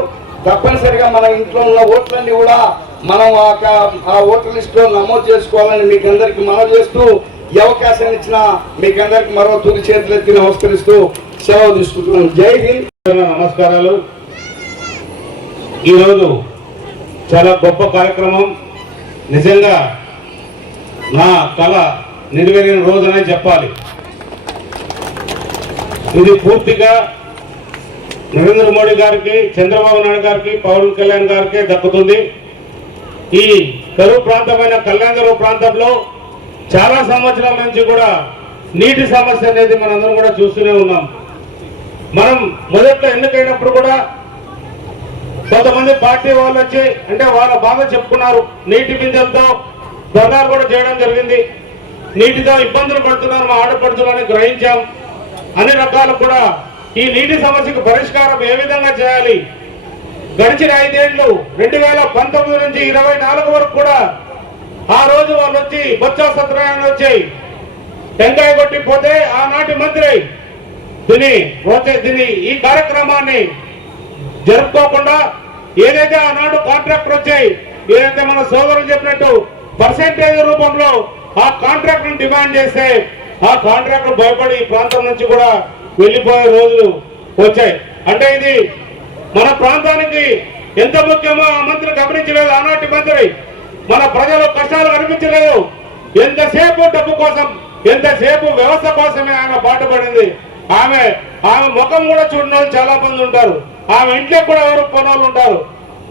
తప్పనిసరిగా మన ఇంట్లో ఉన్న ఓట్లన్నీ కూడా మనం ఆ ఓటర్ లిస్టులో నమోదు చేసుకోవాలని మీకు అందరికి మనవి చేస్తూ, ఈ అవకాశాన్ని ఇచ్చిన మీకు అందరికి మరో తూరి చేతులు ఎత్తి నమస్కరిస్తూ సెలవు తీసుకుంటున్నాను. జై హింద్. నమస్కారాలు. ఈరోజు చాలా గొప్ప కార్యక్రమం. నిజంగా నా కళ నెరవేరిన రోజునే చెప్పాలి. ఇది పూర్తిగా నరేంద్ర మోడీ గారికి, చంద్రబాబు నాయుడు గారికి, పవన్ కళ్యాణ్ గారికి దక్కుతుంది. ఈ కరువు ప్రాంతమైన కళ్యాణదుర్గం ప్రాంతంలో చాలా సంవత్సరాల నుంచి కూడా నీటి సమస్య అనేది మనందరం కూడా చూస్తూనే ఉన్నాం. మనం మొదట్లో ఎన్నికైనప్పుడు కూడా కొంతమంది పార్టీ వాళ్ళు వచ్చి అంటే వాళ్ళ బాధ చెప్పుకున్నారు. నీటి బిందెలతో ధర్నాలు కూడా చేయడం జరిగింది. నీటితో ఇబ్బందులు పడుతున్నారు మా ఆడపడుతున్నారని గ్రహించాం. అన్ని రకాలు కూడా ఈ నీటి సమస్యకు పరిష్కారం ఏ విధంగా చేయాలి, గడిచిన 5 ఏళ్ళు 2019 నుంచి 24 వరకు కూడా ఆ రోజు వాళ్ళు వచ్చి బొత్స సత్యనారాయణ వచ్చి టెంకాయ కొట్టిపోతే ఆనాటి మంత్రి దీని ఈ కార్యక్రమాన్ని జరుపుకోకుండా ఏదైతే ఆనాడు కాంట్రాక్టర్ వచ్చాయి, ఏదైతే మన సోదరులు చెప్పినట్టు పర్సెంటేజ్ రూపంలో ఆ కాంట్రాక్ట్ ను డిమాండ్ చేస్తే ఆ కాంట్రాక్టర్ భయపడి ఈ ప్రాంతం నుంచి కూడా వెళ్ళిపోయే రోజులు వచ్చాయి. అంటే ఇది మన ప్రాంతానికి ఎంత ముఖ్యమో ఆ మంత్రి గమనించలేదు. ఆనాటి మంత్రి మన ప్రజల కష్టాలు కనిపించలేదు. ఎంతసేపు డబ్బు కోసం, ఎంతసేపు వ్యవస్థ కోసమే ఆమె పాటుపడింది. ఆమె ముఖం కూడా చూడని వాళ్ళు చాలా మంది ఉంటారు. ఆమె ఇంట్లో కూడా ఎవరు కొనాలు ఉంటారు.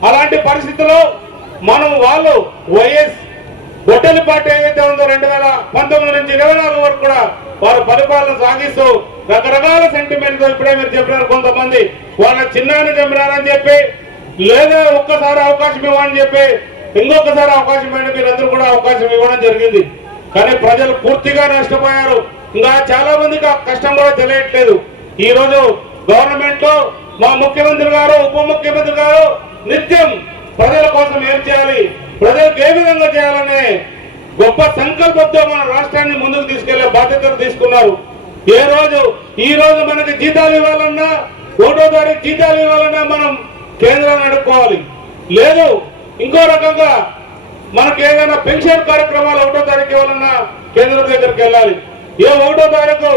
అలాంటి పరిస్థితుల్లో మనం వాళ్ళు వైఎస్ ఒట్టెలి పార్టీ ఏదైతే ఉందో 2019 నుంచి 24 వరకు కూడా వారు పరిపాలన సాగిస్తూ రకరకాల సెంటిమెంట్ తో ఇప్పుడే మీరు చెప్పినారు. కొంతమంది వాళ్ళ చిన్నాన్ని చంపినారని చెప్పి, లేదా ఒక్కసారి అవకాశం ఇవ్వని చెప్పి ఇంకొకసారి అవకాశం ఇవ్వండి, మీరందరూ కూడా అవకాశం ఇవ్వడం జరిగింది. కానీ ప్రజలు పూర్తిగా నష్టపోయారు. ఇంకా చాలా మందికి ఆ కష్టం కూడా తెలియట్లేదు. ఈ రోజు గవర్నమెంట్ లో మా ముఖ్యమంత్రి గారు, ఉప ముఖ్యమంత్రి గారు నిత్యం ప్రజల కోసం ఏం చేయాలి, ప్రజలకు ఏ విధంగా చేయాలనే గొప్ప సంకల్పంతో మన రాష్ట్రాన్ని ముందుకు తీసుకెళ్లే బాధ్యతలు తీసుకున్నారు. ఈ రోజు మనకి జీతాలు ఇవ్వాలన్నా 1వ తారీఖు జీతాలు ఇవ్వాలన్నా మనం కేంద్రాన్ని అడుక్కోవాలి. లేదు ఇంకో రకంగా మనకి ఏదైనా పెన్షన్ కార్యక్రమాలు 1వ తారీఖు ఇవ్వాలన్నా కేంద్రం దగ్గరికి వెళ్ళాలి. 1వ తారీఖు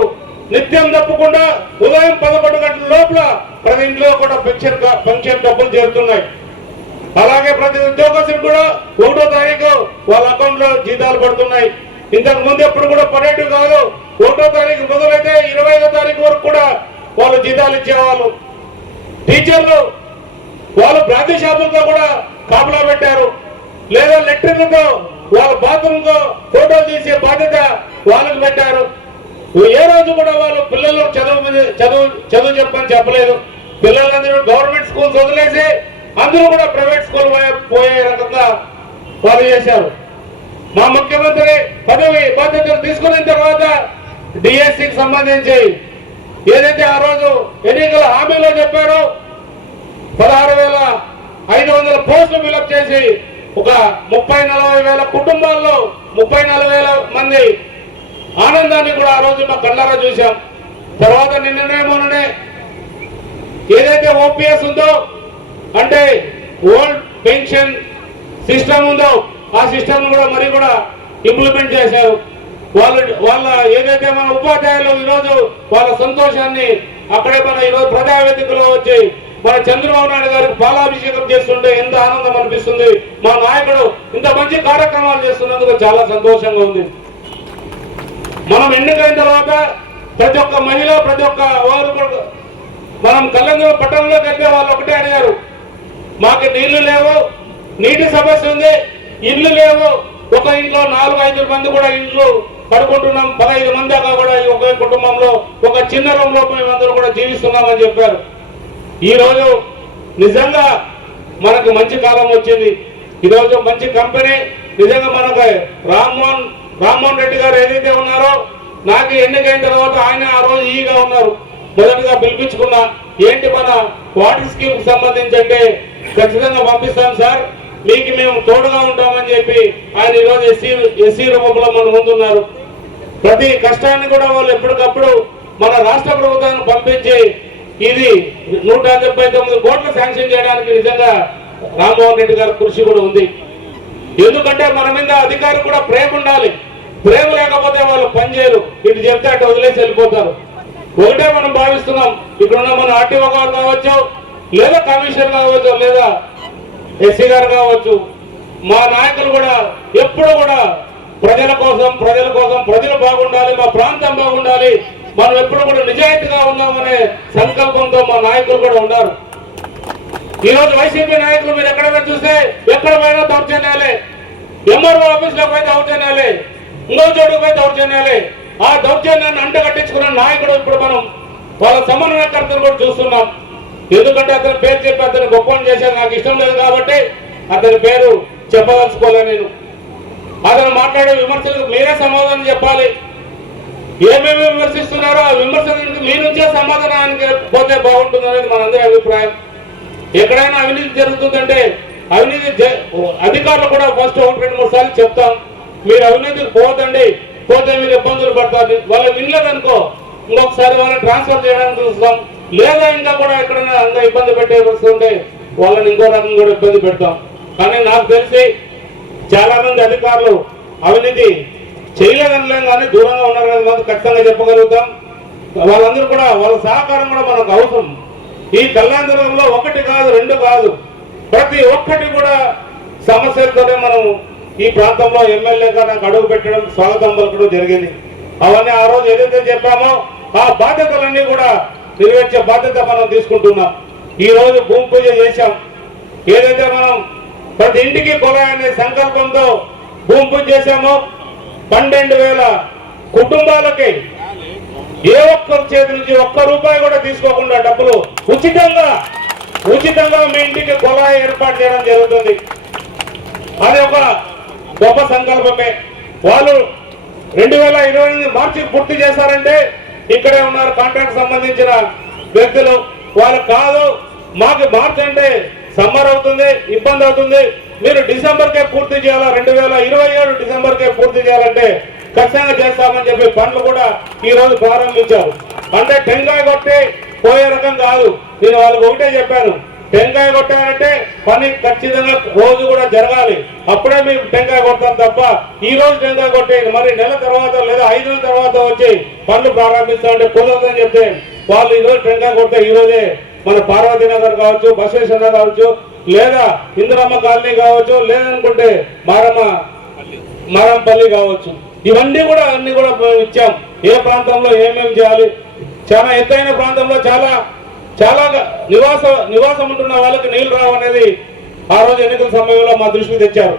నిత్యం తప్పకుండా ఉదయం 11 గంటల లోపల ప్రతి ఇంట్లో కూడా పెన్షన్ డబ్బులు చేరుతున్నాయి. అలాగే ప్రతి ఉద్యోగస్తులు కూడా 1వ తారీఖు వాళ్ళ అకౌంట్ లో జీతాలు పడుతున్నాయి. ఇంతకు ముందు ఎప్పుడు కూడా పడేటివి కాదు. 1వ తారీఖు మొదలైతే 25వ తారీఖు వరకు కూడా వాళ్ళు జీతాలు ఇచ్చేవాళ్ళు. టీచర్లు వాళ్ళు బ్రాంతి షాపులతో కూడా కాపలా పెట్టారు. లేదా లెటర్లతో వాళ్ళ బాత్రూంతో ఫోటోలు తీసే బాధ్యత వాళ్ళకి పెట్టారు. ఏ రోజు కూడా వాళ్ళు పిల్లలు చదువు చెప్పని చెప్పలేదు. పిల్లలందరూ గవర్నమెంట్ స్కూల్స్ వదిలేసి అందరూ కూడా ప్రైవేట్ స్కూల్ పోయే రకంగా వాళ్ళు చేశారు. మా ముఖ్యమంత్రి పదవి బాధ్యతలు తీసుకున్న తర్వాత డిఎస్సికి సంబంధించి ఏదైతే ఆ రోజు ఎన్నికల హామీలో చెప్పారో 16,500 పోస్టులు ఫిలప్ చేసి ఒక 30-40 వేల కుటుంబాల్లో 34 వేల మంది ఆనందాన్ని కూడా ఆ రోజు మా కళ్ళారా చూసాం. తర్వాత మొన్ననే ఏదైతే ఓపీఎస్ ఉందో అంటే ఓల్డ్ పెన్షన్ సిస్టమ్ ఉందో ఆ సిస్టమ్ కూడా మరి కూడా ఇంప్లిమెంట్ చేశారు. వాళ్ళ ఏదైతే మన ఉపాధ్యాయులు ఈరోజు వాళ్ళ సంతోషాన్ని అక్కడే మన ఈరోజు ప్రజావేదికలో వచ్చి మన చంద్రబాబు నాయుడు గారికి పాలాభిషేకం చేస్తుంటే ఎంత ఆనందం అనిపిస్తుంది. మా నాయకుడు ఇంత మంచి కార్యక్రమాలు చేస్తున్నందుకు చాలా సంతోషంగా ఉంది. మనం ఎన్నికైన తర్వాత ప్రతి ఒక్క మహిళ ప్రతి ఒక్క వారు మనం కళ్యాణ పట్టణంలోకి వెళ్తే వాళ్ళు ఒకటే అడిగారు, మాకు నీళ్లు లేవు, నీటి సమస్య ఉంది, ఇల్లు లేవు. ఒక ఇంట్లో 4-5 మంది కూడా ఇంట్లో పడుకుంటున్నాం, 15 మంది దాకా కూడా ఒకే కుటుంబంలో ఒక చిన్న రూమ్ లో మేమందరూ కూడా జీవిస్తున్నామని చెప్పారు. ఈ రోజు నిజంగా మనకు మంచి కాలం వచ్చింది. ఈరోజు మంచి కంపెనీ నిజంగా మనకు రామ్మోహన్ రెడ్డి గారు ఏదైతే ఉన్నారో నాకు ఎన్నికైన తర్వాత ఆయన ఆ రోజు ఈగా ఉన్నారు. మొదటగా పిలిపించుకున్నా ఏంటి మన వాటర్ స్కీమ్ సంబంధించి అంటే ఖచ్చితంగా పంపిస్తాం సార్, మీకు మేము తోడుగా ఉంటామని చెప్పి ఆయన ఈరోజు ఎస్సీ రూపంలో మన ముందున్నారు. ప్రతి కష్టాన్ని కూడా వాళ్ళు ఎప్పటికప్పుడు మన రాష్ట్ర ప్రభుత్వాన్ని పంపించి ఇది 179 కోట్లు శాంక్షన్ చేయడానికి నిజంగా రామ్మోహన్ రెడ్డి గారి కృషి కూడా ఉంది. ఎందుకంటే మన మీద అధికారులు కూడా ప్రేమ ఉండాలి. ప్రేమ లేకపోతే వాళ్ళు పనిచేయరు, ఇటు చెప్తే అటు వదిలేసి వెళ్ళిపోతారు. ఒకటే మనం భావిస్తున్నాం, ఇక్కడున్న మన ఆర్టీఓ గారు కావచ్చు, లేదా కమిషనర్ కావచ్చు, లేదా ఎస్సీ గారు కావచ్చు, మా నాయకులు కూడా ఎప్పుడు కూడా ప్రజల కోసం ప్రజలు బాగుండాలి, మా ప్రాంతం బాగుండాలి, మనం ఎప్పుడు కూడా నిజాయితీగా ఉన్నామనే సంకల్పంతో మా నాయకులు కూడా ఉన్నారు. ఈరోజు వైసీపీ నాయకులు మీరు ఎక్కడైనా చూస్తే ఎక్కడ పోయినా దౌర్జన్యాలే, ఎంఆర్ఓ ఆఫీస్ లో పోయి దౌర్జన్యాలే, ఇంకో చోటుకు పోయి దౌర్జన్యాలే. ఆ దౌర్జన్యాన్ని అంటగట్టించుకున్న నాయకుడు ఇప్పుడు మనం వాళ్ళ సమన్వయకర్తలు కూడా చూస్తున్నాం. ఎందుకంటే అతని పేరు చెప్పి అతను గొప్పని చేసేది నాకు ఇష్టం లేదు కాబట్టి అతని పేరు చెప్పదలుచుకోలే. నేను అతను మాట్లాడే విమర్శలకు మీరే సమాధానం చెప్పాలి. ఏమేమి విమర్శిస్తున్నారో ఆ విమర్శలకు మీ నుంచే సమాధానానికి పోతే బాగుంటుంది అనేది మనందరి అభిప్రాయం. ఎక్కడైనా అవినీతి జరుగుతుందంటే అవినీతి అధికారులు కూడా ఫస్ట్ 1-2-3 సార్లు చెప్తాం, మీరు అవినీతికి పోతండి, పోతే మీరు ఇబ్బందులు పడతారు. వాళ్ళు వినలేదనుకో ఇంకొకసారి వాళ్ళని ట్రాన్స్ఫర్ చేయడానికి చూస్తాం, లేదా ఇంకా కూడా ఎక్కడైనా అంత ఇబ్బంది పెట్టే పరిస్థితి ఉంటే వాళ్ళని ఇంకో రకం కూడా ఇబ్బంది పెడతాం. కానీ నాకు తెలిసి చాలా మంది అధికారులు అవినీతి చేయలేదనలేం కానీ దూరంగా ఉన్నారనేది మాత్రం ఖచ్చితంగా చెప్పగలుగుతాం. వాళ్ళందరూ కూడా వాళ్ళ సహకారం కూడా మనకు అవసరం. ఈ కళ్యాణదుర్గంలో 1 కాదు 2 కాదు, ప్రతి ఒక్కటి కూడా సమస్యలతోనే మనం ఈ ప్రాంతంలో ఎమ్మెల్యేగా నాకు అడుగు పెట్టడం స్వాగతం పలకడం జరిగింది. అవన్నీ ఆ రోజు ఏదైతే చెప్పామో ఆ బాధ్యతలన్నీ కూడా నెరవేర్చే బాధ్యత మనం తీసుకుంటున్నాం. ఈ రోజు భూమి పూజ చేశాం. ఏదైతే మనం ప్రతి ఇంటికి కుళాయి అనే సంకల్పంతో భూమి పూజ చేశామో 12,000 కుటుంబాలకి ఏ ఒక్కరి చేతి నుంచి ₹1 కూడా తీసుకోకుండా డబ్బులు ఉచితంగా మీ ఇంటికి కుళాయి ఏర్పాటు చేయడం జరుగుతుంది. అది ఒక గొప్ప సంకల్పమే. వాళ్ళు 2028 మార్చి పూర్తి చేశారంటే ఇక్కడే ఉన్నారు కాంట్రాక్ట్ సంబంధించిన వ్యక్తులు. వాళ్ళు కాదు మాకు మార్చి అంటే సమ్మర్ అవుతుంది, ఇబ్బంది అవుతుంది, మీరు డిసెంబర్కే పూర్తి చేయాలా, 2027 డిసెంబర్కే పూర్తి చేయాలంటే ఖచ్చితంగా చేస్తామని చెప్పి పనులు కూడా ఈ రోజు ప్రారంభించారు. అంటే టెంకాయ కొట్టి పోయే రకం కాదు. నేను వాళ్ళకి ఒకటే చెప్పాను, టెంకాయ కొట్టారంటే పని ఖచ్చితంగా రోజు కూడా జరగాలి, అప్పుడే మేము టెంకాయ కొడతాం తప్ప ఈ రోజు టెంకాయ కొట్టేది మరి నెల తర్వాత లేదా 5 నెలల తర్వాత వచ్చి పనులు ప్రారంభిస్తామంటే కుదరదని చెప్తే వాళ్ళు ఈ రోజు టెంకాయ కొడితే ఈ రోజే మన పార్వతీనగర్ కావచ్చు, బసవేశ్వర కావచ్చు, లేదా ఇందిరమ్మ కాలనీ కావచ్చు, లేదనుకుంటే మారంపల్లి కావచ్చు, ఇవన్నీ కూడా అన్ని కూడా ఇచ్చాం. ఏ ప్రాంతంలో ఏమేమి చేయాలి, చాలా ఎత్తైన ప్రాంతంలో చాలా నివాసం ఉంటున్న వాళ్ళకి నీళ్లు రావు అనేది ఆ రోజు ఎన్నికల సమయంలో మా దృష్టికి తెచ్చారు.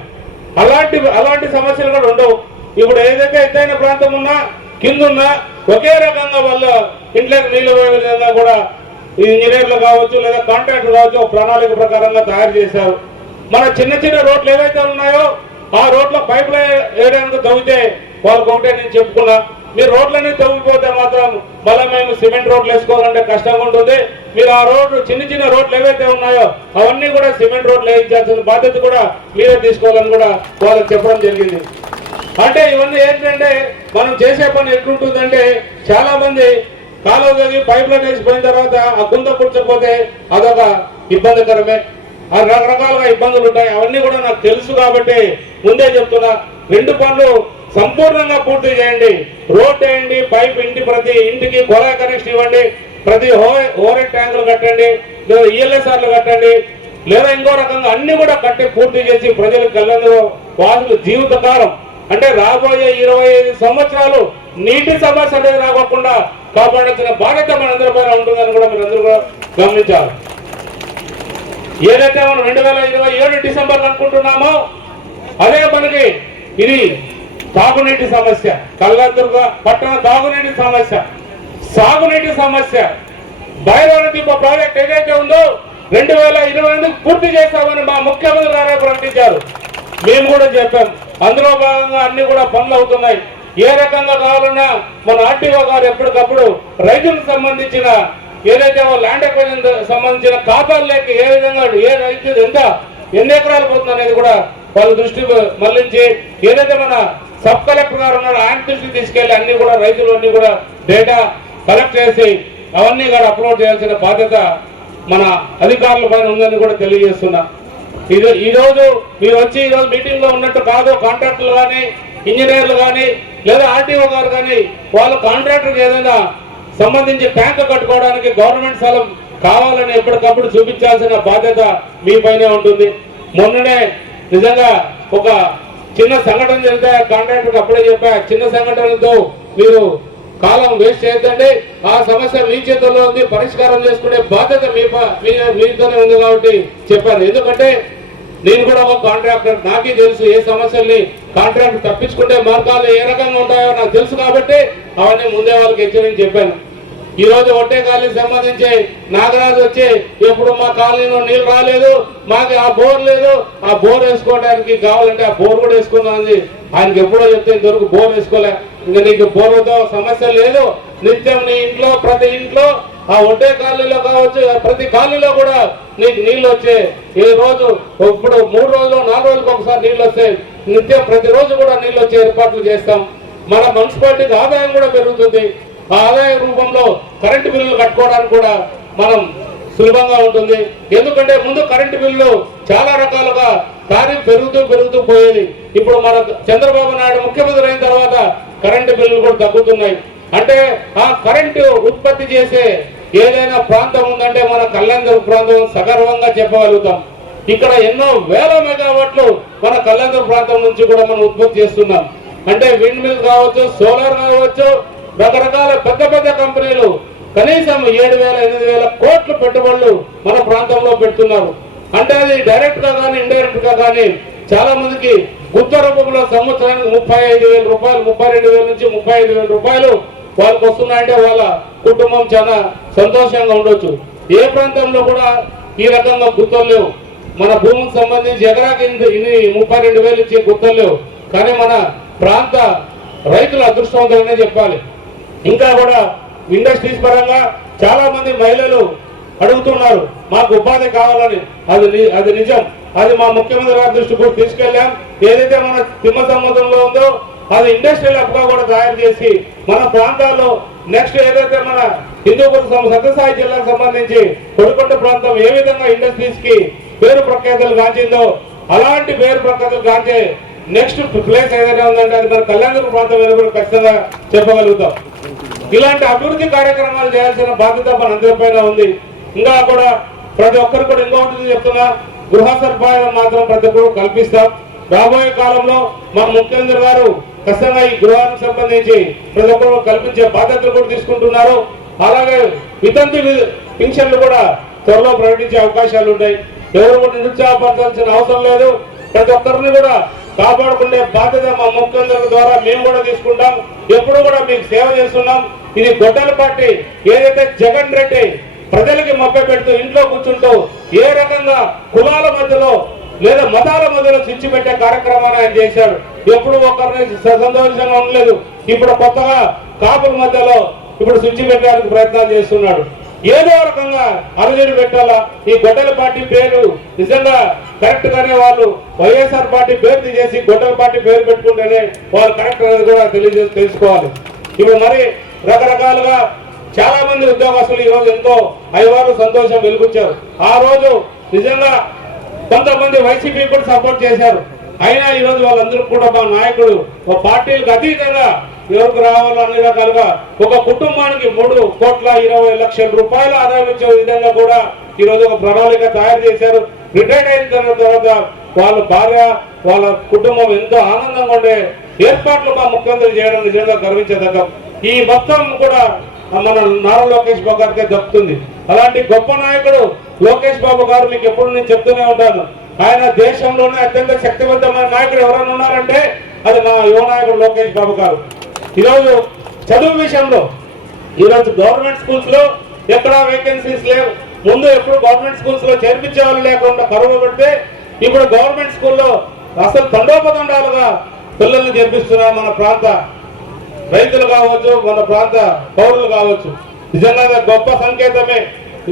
అలాంటి సమస్యలు కూడా ఉండవు. ఇప్పుడు ఏదైతే ఎత్తైన ప్రాంతం ఉన్నా కిందున్నా ఒకే రకంగా వాళ్ళ ఇంట్లోకి నీళ్లు పోయే విధంగా కూడా ఇంజనీర్లు కావచ్చు లేదా కాంట్రాక్టర్ కావచ్చు ఒక ప్రణాళిక ప్రకారంగా తయారు చేశారు. మన చిన్న చిన్న రోడ్లు ఏవైతే ఉన్నాయో ఆ రోడ్ల పైపులు వేయడానికి తవ్వితే వాళ్ళకి ఒకటే నేను చెప్పుకున్నా, మీరు రోడ్లన్నీ తవ్విపోతే మాత్రం మళ్ళీ మేము సిమెంట్ రోడ్లు వేసుకోవాలంటే కష్టంగా ఉంటుంది. మీరు ఆ రోడ్లు చిన్న రోడ్లు ఏవైతే ఉన్నాయో అవన్నీ కూడా సిమెంట్ రోడ్లు వేయించాల్సిన బాధ్యత కూడా మీరే తీసుకోవాలని కూడా వాళ్ళకి చెప్పడం జరిగింది. అంటే ఇవన్నీ ఏంటంటే మనం చేసే పని ఎట్లుంటుందంటే చాలా మంది కాలువ తగ్గి పైప్ లైన్ వేసిపోయిన తర్వాత ఆ గుంత పుచ్చకపోతే అదొక ఇబ్బందికరమే. ఆ రకరకాలుగా ఇబ్బందులు ఉంటాయి. అవన్నీ కూడా నాకు తెలుసు కాబట్టి ముందే చెప్తున్నా, 2 పనులు సంపూర్ణంగా పూర్తి చేయండి. రోడ్ వేయండి, పైప్ ప్రతి ఇంటికి కొలాయి కనెక్షన్ ఇవ్వండి, ప్రతి ఓవర్ ట్యాంకులు కట్టండి, లేదా ఈఎల్ఎస్ఆర్లు కట్టండి, లేదా ఇంకో రకంగా అన్ని కూడా కట్టి పూర్తి చేసి ప్రజలకు కళ్ళందరూ వాసులు జీవితకాలం అంటే రాబోయే 25 సంవత్సరాలు నీటి సమస్య అనేది రాకుండా కాపాడాల్సిన బాధ్యత మనందరి పైన ఉంటుందని కూడా మీరందరూ కూడా గమనించాలి. ఏదైతే మనం 2027 డిసెంబర్ అనుకుంటున్నామో అదే మనకి ఇది తాగునీటి సమస్య, కళ్ళందరూ పట్టణ తాగునీటి సమస్య, సాగునీటి సమస్య. బైరావతి ప్రాజెక్ట్ ఏదైతే ఉందో 2028 పూర్తి చేస్తామని మా ముఖ్యమంత్రి గారు ప్రకటించారు. మేము కూడా చెప్పాం. అందులో భాగంగా అన్ని కూడా పనులు అవుతున్నాయి. ఏ రకంగా కావాలన్నా మన ఆర్టీఓ గారు ఎప్పటికప్పుడు రైతులకు సంబంధించిన ఏదైతే ల్యాండ్ ఎక్విజిషన్ సంబంధించిన ఖాతాలు లేక ఏ విధంగా ఏ రైతు ఎన్ని ఎకరాలు పోతుంది అనేది కూడా వాళ్ళ దృష్టి మళ్లించి ఏదైతే మన సబ్ కలెక్టర్ గారు ఉన్నాడు ఆయన దృష్టికి తీసుకెళ్లి అన్ని కూడా రైతులు అన్ని కూడా డేటా కలెక్ట్ చేసి అవన్నీ కూడా అప్లోడ్ చేయాల్సిన బాధ్యత మన అధికారుల పైన ఉందని కూడా తెలియజేస్తున్నా. ఈ రోజు మీరు వచ్చి ఈ రోజు మీటింగ్ లో ఉన్నట్టు కాదు, కాంట్రాక్టర్లు కానీ ఇంజనీర్లు కానీ లేదా ఆర్టీఓ గారు కానీ వాళ్ళు కాంట్రాక్టర్కి ఏదైనా సంబంధించి ట్యాంక్ కట్టుకోవడానికి గవర్నమెంట్ స్థలం కావాలని ఎప్పటికప్పుడు చూపించాల్సిన బాధ్యత మీ పైనే ఉంటుంది. మొన్ననే నిజంగా ఒక చిన్న సంఘటన జరిగితే కాంట్రాక్టర్కి అప్పుడే చెప్పా, చిన్న సంఘటనలతో మీరు కాలం వేస్ట్ చేయొద్దండి, ఆ సమస్య మీ చేతుల్లో ఉంది, పరిష్కారం చేసుకునే బాధ్యత మీతోనే ఉంది కాబట్టి చెప్పాను. ఎందుకంటే నేను కూడా ఒక కాంట్రాక్టర్, నాకే తెలుసు ఏ సమస్యల్ని కాంట్రాక్టర్ తప్పించుకుంటే మార్గాలు ఏ రకంగా ఉంటాయో నాకు తెలుసు కాబట్టి అవన్నీ ముందే వాళ్ళకి హెచ్చరించి చెప్పాను. ఈ రోజు ఒట్టే కాలనీకి సంబంధించి నాగరాజు వచ్చి ఎప్పుడు మా కాలనీలో నీళ్ళు రాలేదు, మాకు ఆ బోర్ లేదు, ఆ బోర్ వేసుకోవడానికి కావాలంటే ఆ బోర్ కూడా వేసుకున్నది ఆయనకి ఎప్పుడో చెప్తే ఇంతవరకు బోర్ వేసుకోలే. ఇంకా నీకు బోర్లతో సమస్య లేదు, నిత్యం నీ ఇంట్లో ప్రతి ఇంట్లో ఆ ఒడ్డే కాలనీలో కావచ్చు ప్రతి కాలనీలో కూడా నీకు నీళ్ళు వచ్చే ఏ రోజు ఇప్పుడు 3 రోజులు 4 రోజులకు ఒకసారి నీళ్ళు వస్తాయి, నిత్యం ప్రతిరోజు కూడా నీళ్ళు వచ్చే ఏర్పాట్లు చేస్తాం. మన మున్సిపాలిటీకి ఆదాయం కూడా పెరుగుతుంది. ఆ ఆదాయ రూపంలో కరెంటు బిల్లులు కట్టుకోవడానికి కూడా మనం సులభంగా ఉంటుంది. ఎందుకంటే ముందు కరెంటు బిల్లు చాలా రకాలుగా టారిఫ్ పెరుగుతూ పోయేది. ఇప్పుడు మన చంద్రబాబు నాయుడు ముఖ్యమంత్రి అయిన తర్వాత కరెంటు బిల్లులు కూడా తగ్గుతున్నాయి. అంటే ఆ కరెంటు ఉత్పత్తి చేసే ఏదైనా ప్రాంతం ఉందంటే మన కళ్యాణదుర్గ ప్రాంతం సగర్వంగా చెప్పగలుగుతాం. ఇక్కడ ఎన్నో వేల మెగావాట్లు మన కళ్యాణదుర్గ ప్రాంతం నుంచి కూడా మనం ఉత్పత్తి చేస్తున్నాం. అంటే విండ్ మిల్ కావచ్చు, సోలార్ కావచ్చు, రకరకాల పెద్ద కంపెనీలు కనీసం 7,000-8,000 కోట్ల పెట్టుబడులు మన ప్రాంతంలో పెడుతున్నారు. అంటే అది డైరెక్ట్ గా కానీ ఇండైరెక్ట్ గా కానీ చాలా మందికి గుత్త రూపంలో సంవత్సరానికి 35,000 రూపాయలు, 32,000 నుంచి 35,000 రూపాయలు వాళ్ళకి వస్తున్నాయంటే వాళ్ళ కుటుంబం చాలా సంతోషంగా ఉండొచ్చు. ఏ ప్రాంతంలో కూడా ఈ రకంగా గుర్తులు లేవు. మన భూమికి సంబంధించి ఎకరాకి 32,000 ఇచ్చే గుర్తులు లేవు. కానీ మన ప్రాంత రైతుల అదృష్టవంతులనే చెప్పాలి. ఇంకా కూడా ఇండస్ట్రీస్ పరంగా చాలా మంది మహిళలు అడుగుతున్నారు మాకు ఉపాధి కావాలని. అది నిజం. అది మా ముఖ్యమంత్రి గారి దృష్టి కూడా తీసుకెళ్ళాం. ఏదైతే మన తిమ్మ సముద్రంలో ఉందో అది ఇండస్ట్రియల్ హబ్గా కూడా తయారు చేసి మన ప్రాంతాల్లో నెక్స్ట్ ఏదైతే మన హిందూపురం సత్యసాయి జిల్లాకు సంబంధించి కొడికొండ ప్రాంతం ఏ విధంగా ఇండస్ట్రీస్ కి పేరు ప్రఖ్యాతులు గాంచిందో అలాంటి పేరు ప్రఖ్యాతులు గాంచే నెక్స్ట్ ప్లేస్ ఏదైనా ఉందంటే అది మన కళ్యాణదుర్గం ప్రాంతం మీద కూడా ఖచ్చితంగా చెప్పగలుగుతాం. ఇలాంటి అభివృద్ధి కార్యక్రమాలు చేయాల్సిన బాధ్యత మన అందరిపైన ఉంది. ఇంకా కూడా ప్రతి ఒక్కరు కూడా ఇంకొకటి చెప్తున్నా, గృహ సదుపాయం మాత్రం ప్రతి ఒక్కరు కల్పిస్తాం. రాబోయే కాలంలో మన ముఖ్యమంత్రి గారు ఖచ్చితంగా ఈ గృహానికి సంబంధించి ప్రతి ఒక్కరు కల్పించే బాధ్యతలు కూడా తీసుకుంటున్నారు. అలాగే వితంతు పింఛన్లు కూడా త్వరలో ప్రకటించే అవకాశాలు ఉన్నాయి. ఎవరు కూడా నిరుత్సాహపరచాల్సిన అవసరం లేదు. ప్రతి ఒక్కరిని కూడా కాపాడుకునే బాధ్యత మా ముఖ్యమంత్రి ద్వారా మేము కూడా తీసుకుంటాం. ఎప్పుడు కూడా మీకు సేవ చేస్తున్నాం. ఇది గొడ్డల పార్టీ ఏదైతే జగన్ రెడ్డి ప్రజలకి మభ్య పెడుతూ ఇంట్లో కూర్చుంటూ ఏ రకంగా కులాల మధ్యలో లేదా మతాల మధ్యలో చిచ్చు పెట్టే కార్యక్రమాన్ని ఆయన చేశాడు. ఎప్పుడు ఒకరిని సంతోషంగా ఉండలేదు. ఇప్పుడు కొత్తగా కాపుల మధ్యలో ఇప్పుడు స్విచ్ పెట్టడానికి ప్రయత్నాలు చేస్తున్నాడు. ఏదో రకంగా అరుజులు పెట్టాలా. ఈ గొడ్డల పార్టీ పేరు నిజంగా కరెక్ట్ గానే వాళ్ళు వైఎస్ఆర్ పార్టీ పేరు తీసేసి గొడ్డల పార్టీ పేరు పెట్టుకుంటేనే వాళ్ళు కరెక్ట్ అనేది కూడా తెలుసుకోవాలి. ఇప్పుడు మరి రకరకాలుగా చాలా మంది ఉద్యోగస్తులు ఈ రోజు ఎంతో అయ్యవారు సంతోషం వెలుగుచ్చారు. ఆ రోజు నిజంగా కొంతమంది వైసీపీ కూడా సపోర్ట్ చేశారు. అయినా ఈ రోజు వాళ్ళందరూ కూడా మా నాయకుడు ఒక పార్టీలకు అతీతంగా ఎవరికి రావాలో అన్ని రకాలుగా ఒక కుటుంబానికి 3,20,00,000 రూపాయల ఆదాయం ఇచ్చే విధంగా కూడా ఈ రోజు ఒక ప్రణాళిక తయారు చేశారు. రిటైర్డ్ అయిన తర్వాత వాళ్ళ భార్య వాళ్ళ కుటుంబం ఎంతో ఆనందంగా ఉండే ఏర్పాట్లు మా ముఖ్యమంత్రి చేయడం నిజంగా గర్వించదగ్గ. ఈ మొత్తం కూడా మన నారా లోకేష్ బాబు గారికి దక్కుతుంది. అలాంటి గొప్ప నాయకుడు లోకేష్ బాబు గారు మీకు ఎప్పుడు నేను చెప్తూనే ఉంటాను. ఆయన దేశంలోనే అత్యంత శక్తివంతమైన నాయకుడు ఎవరైనా ఉన్నారంటే అది మా యువ నాయకుడు లోకేష్ బాబు గారు. ఈరోజు చదువు విషయంలో ఈరోజు గవర్నమెంట్ స్కూల్స్ లో ఎక్కడా వేకెన్సీస్ లేవు. ముందు ఎప్పుడు గవర్నమెంట్ స్కూల్స్ లో చేర్పించే వాళ్ళు లేకుండా కరువు పెడితే ఇప్పుడు గవర్నమెంట్ స్కూల్లో అసలు తండోపతండాలుగా పిల్లల్ని చేర్పిస్తున్నారు మన ప్రాంత రైతులు కావచ్చు, మన ప్రాంత పౌరులు కావచ్చు. నిజంగా గొప్ప సంకేతమే.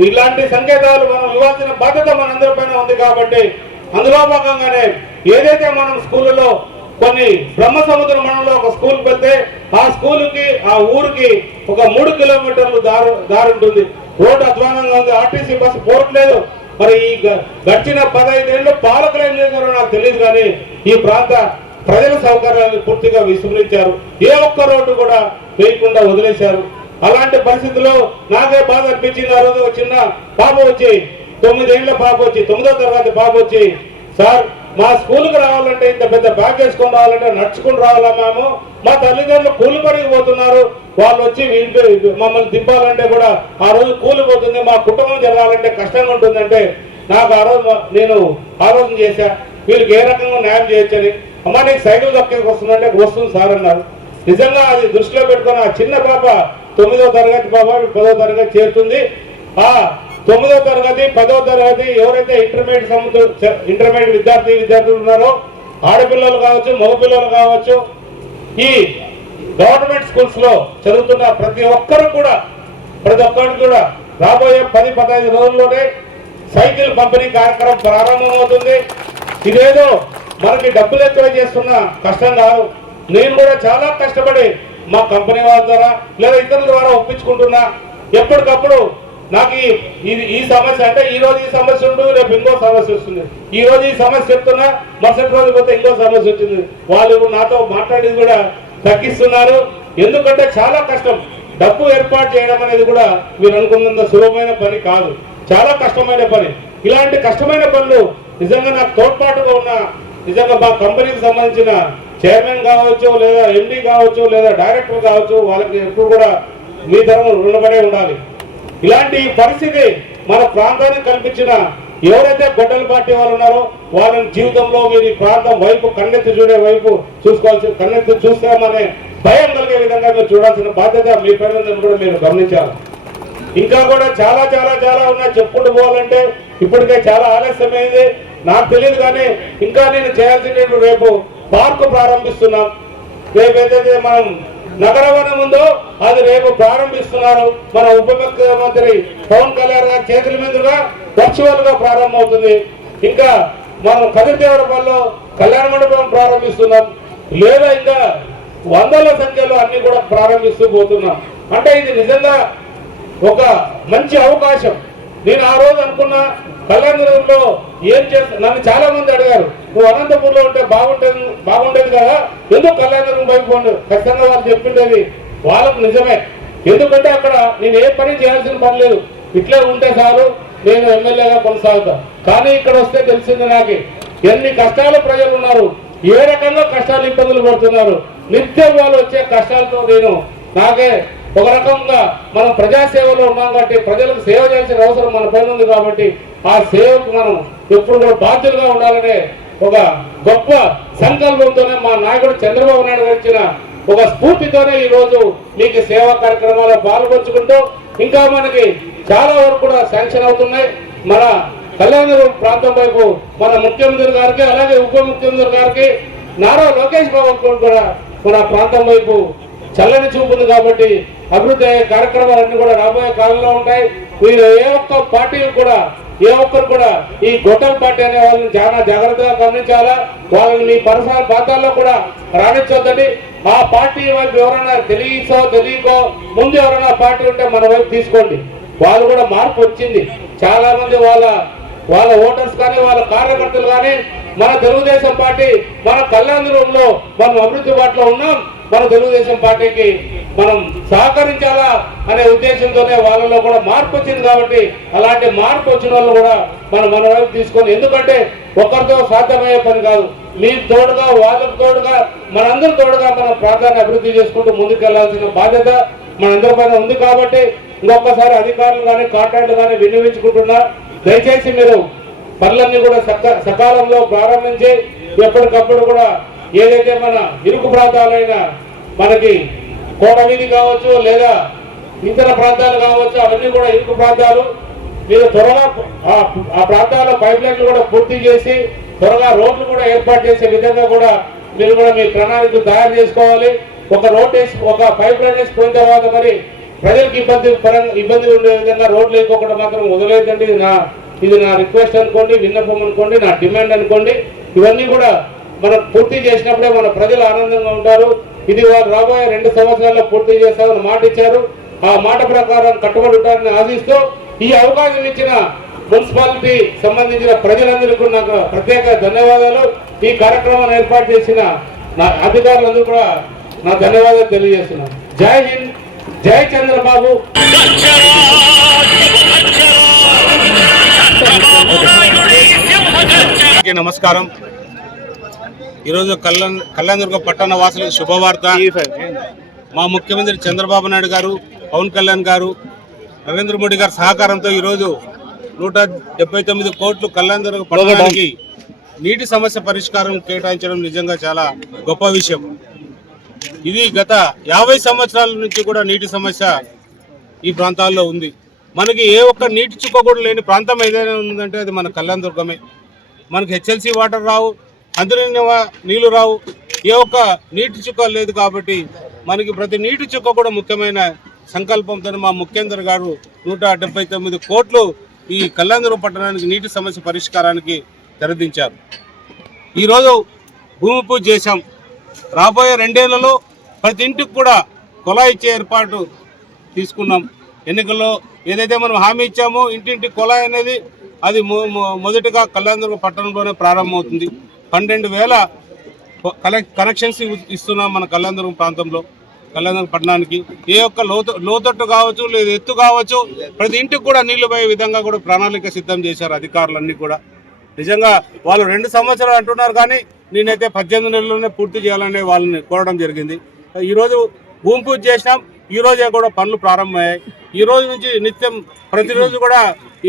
ఇలాంటి సంకేతాలు మనం ఇవ్వాల్సిన బాధ్యత మనందరిపైన ఉంది. కాబట్టి అందులో భాగంగానే ఏదైతే మనం స్కూళ్ళలో కొన్ని బ్రహ్మసముద్ర మండలంలో ఒక స్కూల్ పెడితే ఆ స్కూల్కి ఆ ఊరికి ఒక 3 కిలోమీటర్లు దారి ఉంటుంది. రోడ్డు అధ్వానంగా ఉంది. ఆర్టీసీ బస్సు పోవట్లేదు. మరి ఈ గడిచిన 15 ఏళ్ళు పాలకులు ఏం చేశారో నాకు తెలియదు. కానీ ఈ ప్రాంత ప్రజల సౌకర్యాన్ని పూర్తిగా విస్మరించారు. ఏ ఒక్క రోడ్డు కూడా వేయకుండా వదిలేశారు. అలాంటి పరిస్థితుల్లో నాకే బాధ అనిపించింది. ఆ రోజు చిన్న పాప వచ్చి 9 ఏళ్ల పాప వచ్చి 9వ తరగతి పాప వచ్చి, సార్ మా స్కూల్కి రావాలంటే ఇంత పెద్ద బ్యాగ్ వేసుకొని రావాలంటే నడుచుకుని రావాలా మేము, మా తల్లిదండ్రులు కూలి పనికి పోతున్నారు, వాళ్ళు వచ్చి మమ్మల్ని దింపాలంటే కూడా ఆ రోజు కూలిపోతుంది, మా కుటుంబం జరగాలంటే కష్టంగా ఉంటుందంటే నాకు ఆ రోజు నేను ఆలోచన చేశా వీళ్ళకి ఏ రకంగా న్యాయం చేయొచ్చని. అమ్మ నీకు సైకిల్ దక్కకి వస్తుందంటే వస్తుంది సార్ అన్నారు. నిజంగా అది దృష్టిలో పెట్టుకుని ఆ చిన్న పాప 9వ తరగతి పాప 10వ తరగతి చేరుతుంది. ఆ 9వ తరగతి 10వ తరగతి ఎవరైతే ఇంటర్మీడియట్ విద్యార్థులు ఉన్నారో ఆడపిల్లలు కావచ్చు, మగపిల్లలు కావచ్చు, ఈ గవర్నమెంట్ స్కూల్స్ లో చదువుతున్న ప్రతి ఒక్కరికి కూడా రాబోయే 10-15 రోజుల్లోనే సైకిల్ పంపిణీ కార్యక్రమం ప్రారంభమవుతుంది. ఇదేదో మనకి డబ్బులు ఎక్కువ చేస్తున్న కష్టం కాదు. నేను కూడా చాలా కష్టపడి మా కంపెనీ వాళ్ళ ద్వారా లేదా ఇతరుల ద్వారా ఒప్పించుకుంటున్నా. ఎప్పటికప్పుడు నాకు ఈ సమస్య అంటే ఈ రోజు ఈ సమస్య ఉంటుంది, రేపు ఇంకో సమస్య వస్తుంది. ఈ రోజు ఈ సమస్య చెప్తున్నా, మరుసటి రోజు పోతే ఇంకో సమస్య వచ్చింది. వాళ్ళు నాతో మాట్లాడేది కూడా తగ్గిస్తున్నారు. ఎందుకంటే చాలా కష్టం. డబ్బు ఏర్పాటు చేయడం అనేది కూడా మీరు అనుకున్నంత సులభమైన పని కాదు, చాలా కష్టమైన పని. ఇలాంటి కష్టమైన పనులు నిజంగా నాకు తోడ్పాటుగా ఉన్న నిజంగా మా కంపెనీకి సంబంధించిన చైర్మన్ కావచ్చు, లేదా ఎండీ కావచ్చు, లేదా డైరెక్టర్ కావచ్చు, వాళ్ళకి ఎప్పుడు కూడా మీ తరం రుణపడే ఉండాలి. ఇలాంటి పరిస్థితి మన ప్రాంతానికి కల్పించిన ఎవరైతే గొడ్డల పార్టీ వాళ్ళు ఉన్నారో వాళ్ళని జీవితంలో మీరు ఈ ప్రాంతం వైపు కన్నెత్తి చూడే వైపు కన్నెత్తి చూస్తామనే భయం కలిగే విధంగా మీరు చూడాల్సిన బాధ్యత మీ పైన కూడా మీరు గమనించాలి. ఇంకా కూడా చాలా చాలా చాలా ఉన్నాయి. చెప్పుకుంటూ పోవాలంటే ఇప్పటికే చాలా ఆలస్యమైంది. నాకు తెలియదు కానీ ఇంకా నేను చేయాల్సిన రేపు పార్కు ప్రారంభిస్తున్నాం. రేపు ఏదైతే మనం నగరవనం ఉందో అది రేపు ప్రారంభిస్తున్నారు. మన ఉప ముఖ్యమంత్రి పవన్ కళ్యాణ్ గారి చేతుల మీదుగా వర్చువల్ గా ప్రారంభమవుతుంది. ఇంకా మనం కదిరిదేవరపల్లిలో కళ్యాణ మండపం ప్రారంభిస్తున్నాం. లేదా ఇంకా వందల సంఖ్యలో అన్ని కూడా ప్రారంభిస్తూ పోతున్నాం. అంటే ఇది నిజంగా ఒక మంచి అవకాశం. నేను ఆ రోజు అనుకున్నా కళ్యాణదుర్గంలో ఏం చేస్తా, నన్ను చాలా మంది అడిగారు, నువ్వు అనంతపూర్లో ఉంటే బాగుండేది కదా, ఎందుకు కళ్యాణదుర్గం వైపు పోండు. ఖచ్చితంగా వాళ్ళు చెప్పిండేది వాళ్ళకు నిజమే. ఎందుకంటే అక్కడ నేను ఏ పని చేయాల్సిన పని లేదు, ఇట్లే ఉంటే చాలు, నేను ఎమ్మెల్యేగా కొనసాగుతా. కానీ ఇక్కడ వస్తే తెలిసింది నాకు ఎన్ని కష్టాలు ప్రజలు ఉన్నారు, ఏ రకంగా కష్టాలు ఇబ్బందులు పడుతున్నారు. నిత్యం వాళ్ళు వచ్చే కష్టాలతో నాకే ఒక రకంగా మనం ప్రజాసేవలో ఉన్నాం కాబట్టి ప్రజలకు సేవ చేయాల్సిన అవసరం మన పైన ఉంది కాబట్టి ఆ సేవకు మనం ఎప్పుడు కూడా బాధ్యులుగా ఉండాలనే ఒక గొప్ప సంకల్పంతోనే మా నాయకుడు చంద్రబాబు నాయుడు వచ్చిన ఒక స్ఫూర్తితోనే ఈరోజు మీకు సేవా కార్యక్రమాల్లో పాల్గొంచుకుంటూ ఇంకా మనకి చాలా వరకు కూడా శాంక్షన్ అవుతున్నాయి. మన కళ్యాణదుర్గం ప్రాంతం వైపు మన ముఖ్యమంత్రి గారికి అలాగే ఉప ముఖ్యమంత్రి గారికి నారా లోకేష్ బాబు కూడా మన ప్రాంతం వైపు చల్లని చూపు ఉంది కాబట్టి అభివృద్ధి అయ్యే కార్యక్రమాలన్నీ కూడా రాబోయే కాలంలో ఉంటాయి. మీరు ఏ ఒక్క పార్టీ కూడా ఏ ఒక్కరు కూడా ఈ గొట్టం పార్టీ అనే వాళ్ళని చాలా జాగ్రత్తగా గమనించాలా. వాళ్ళని మీ పరిసర ప్రాంతాల్లో కూడా రాణించొద్దండి. ఆ పార్టీ వైపు ఎవరైనా తెలియకో ముందు ఎవరైనా పార్టీ ఉంటే మన వైపు తీసుకోండి. వాళ్ళు కూడా మార్పు వచ్చింది. చాలా మంది వాళ్ళ ఓటర్స్ కానీ వాళ్ళ కార్యకర్తలు కానీ మన తెలుగుదేశం పార్టీ మన కళ్యాణదుర్గంలో మనం అభివృద్ధి బాటలో ఉన్నాం, మన తెలుగుదేశం పార్టీకి మనం సహకరించాలా అనే ఉద్దేశంతోనే వాళ్ళలో కూడా మార్పు వచ్చింది. కాబట్టి అలాంటి మార్పు వచ్చిన వాళ్ళు కూడా మన వైపు తీసుకొని, ఎందుకంటే ఒకరితో సాధ్యమయ్యే పని కాదు, మీకు తోడుగా వాళ్ళకు తోడుగా మనందరూ తోడుగా మన ప్రాంతాన్ని అభివృద్ధి చేసుకుంటూ ముందుకెళ్లాల్సిన బాధ్యత మనందరి పైన ఉంది. కాబట్టి ఇంకొకసారి అధికారులు కానీ కాంట్రాక్టులు కానీ వినియోగించుకుంటున్నా, దయచేసి మీరు పనులన్నీ కూడా సకాలంలో ప్రారంభించి ఎప్పటికప్పుడు కూడా ఏదైతే మన ఇరుకు ప్రాంతాలైన మనకి కోట వీధి కావచ్చు లేదా ఇతర ప్రాంతాలు కావచ్చు, అవన్నీ కూడా ఇరుకు ప్రాంతాలు మీరు త్వరగా ఆ ప్రాంతాల్లో పైప్ లైన్లు కూడా పూర్తి చేసి త్వరగా రోడ్లు కూడా ఏర్పాటు చేసే విధంగా కూడా మీరు కూడా మీ ప్రణాళిక తయారు చేసుకోవాలి. ఒక రోడ్ వేసి ఒక పైప్ లైన్ వేసి పోయిన తర్వాత మరి ప్రజలకు ఇబ్బంది ఉండే విధంగా రోడ్లు వేసుకోకుండా మాత్రం వదిలేదండి. ఇది నా రిక్వెస్ట్ అనుకోండి, విన్నపం అనుకోండి, నా డిమాండ్ అనుకోండి. ఇవన్నీ కూడా మనం పూర్తి చేసినప్పుడే మన ప్రజలు ఆనందంగా ఉంటారు. ఇది వారు రాబోయే 2 సంవత్సరాల్లో పూర్తి చేస్తామని మాట ఇచ్చారు. ఆ మాట ప్రకారం కట్టుబడి ఉంటారని ఆశిస్తూ ఈ అవకాశం ఇచ్చిన మున్సిపాలిటీ సంబంధించిన ప్రజలందరికీ నాకు ప్రత్యేక ధన్యవాదాలు. ఈ కార్యక్రమాన్ని ఏర్పాటు చేసిన నా అధికారులందరూ కూడా నా ధన్యవాదాలు తెలియజేస్తున్నాను. జై హింద్, జై చంద్రబాబు. నమస్కారం. ఈరోజు కళ్యాణదుర్గ పట్టణ వాసులకు శుభవార్త. మా ముఖ్యమంత్రి చంద్రబాబు నాయుడు గారు, పవన్ కళ్యాణ్ గారు, నరేంద్ర మోడీ గారి సహకారంతో ఈరోజు 179 కోట్లు కళ్యాణదుర్గ పట్టణానికి నీటి సమస్య పరిష్కారం కేటాయించడం నిజంగా చాలా గొప్ప విషయం. ఇది గత 50 సంవత్సరాల నుంచి కూడా నీటి సమస్య ఈ ప్రాంతాల్లో ఉంది. మనకి ఏ ఒక్క నీటి చుక్క కూడా లేని ప్రాంతం ఏదైనా ఉందంటే అది మన కళ్యాణదుర్గమే. మనకి హెచ్ఎల్సి వాటర్ రావు, అంతర్జాతీయ నీళ్లు రావు, ఏ ఒక్క నీటి చుక్క లేదు. కాబట్టి మనకి ప్రతి నీటి చుక్క కూడా ముఖ్యమైన సంకల్పంతో మా ముఖ్యమంత్రి గారు 179 కోట్లు ఈ కళ్యాణదుర్గం పట్టణానికి నీటి సమస్య పరిష్కారానికి తెరదించారు. ఈరోజు భూమి పూజ చేశాం. రాబోయే 2 ఏళ్లలో ప్రతి ఇంటికి కూడా కుళాయి ఇచ్చే ఏర్పాటు తీసుకున్నాం. ఎన్నికల్లో ఏదైతే మనం హామీ ఇచ్చామో ఇంటింటి కుళాయి అనేది అది మొదటిగా కళ్యాణదుర్గం పట్టణంలోనే ప్రారంభమవుతుంది. 12,000 కనెక్షన్స్ ఇస్తున్నాం మన కళ్యాణదుర్గం ప్రాంతంలో, కళ్యాణదుర్గం పట్టణానికి. ఏ ఒక్క లోతట్టు కావచ్చు లేదా ఎత్తు కావచ్చు, ప్రతి ఇంటికి కూడా నీళ్లు పోయే విధంగా కూడా ప్రణాళిక సిద్ధం చేశారు అధికారులన్నీ కూడా. నిజంగా వాళ్ళు 2 సంవత్సరాలు అంటున్నారు, కానీ నేనైతే 18 నెలల్లోనే పూర్తి చేయాలని వాళ్ళని కోరడం జరిగింది. ఈరోజు భూమి పూజ చేసినాం. ఈ రోజే కూడా పనులు ప్రారంభమయ్యాయి. ఈ రోజు నుంచి నిత్యం ప్రతిరోజు కూడా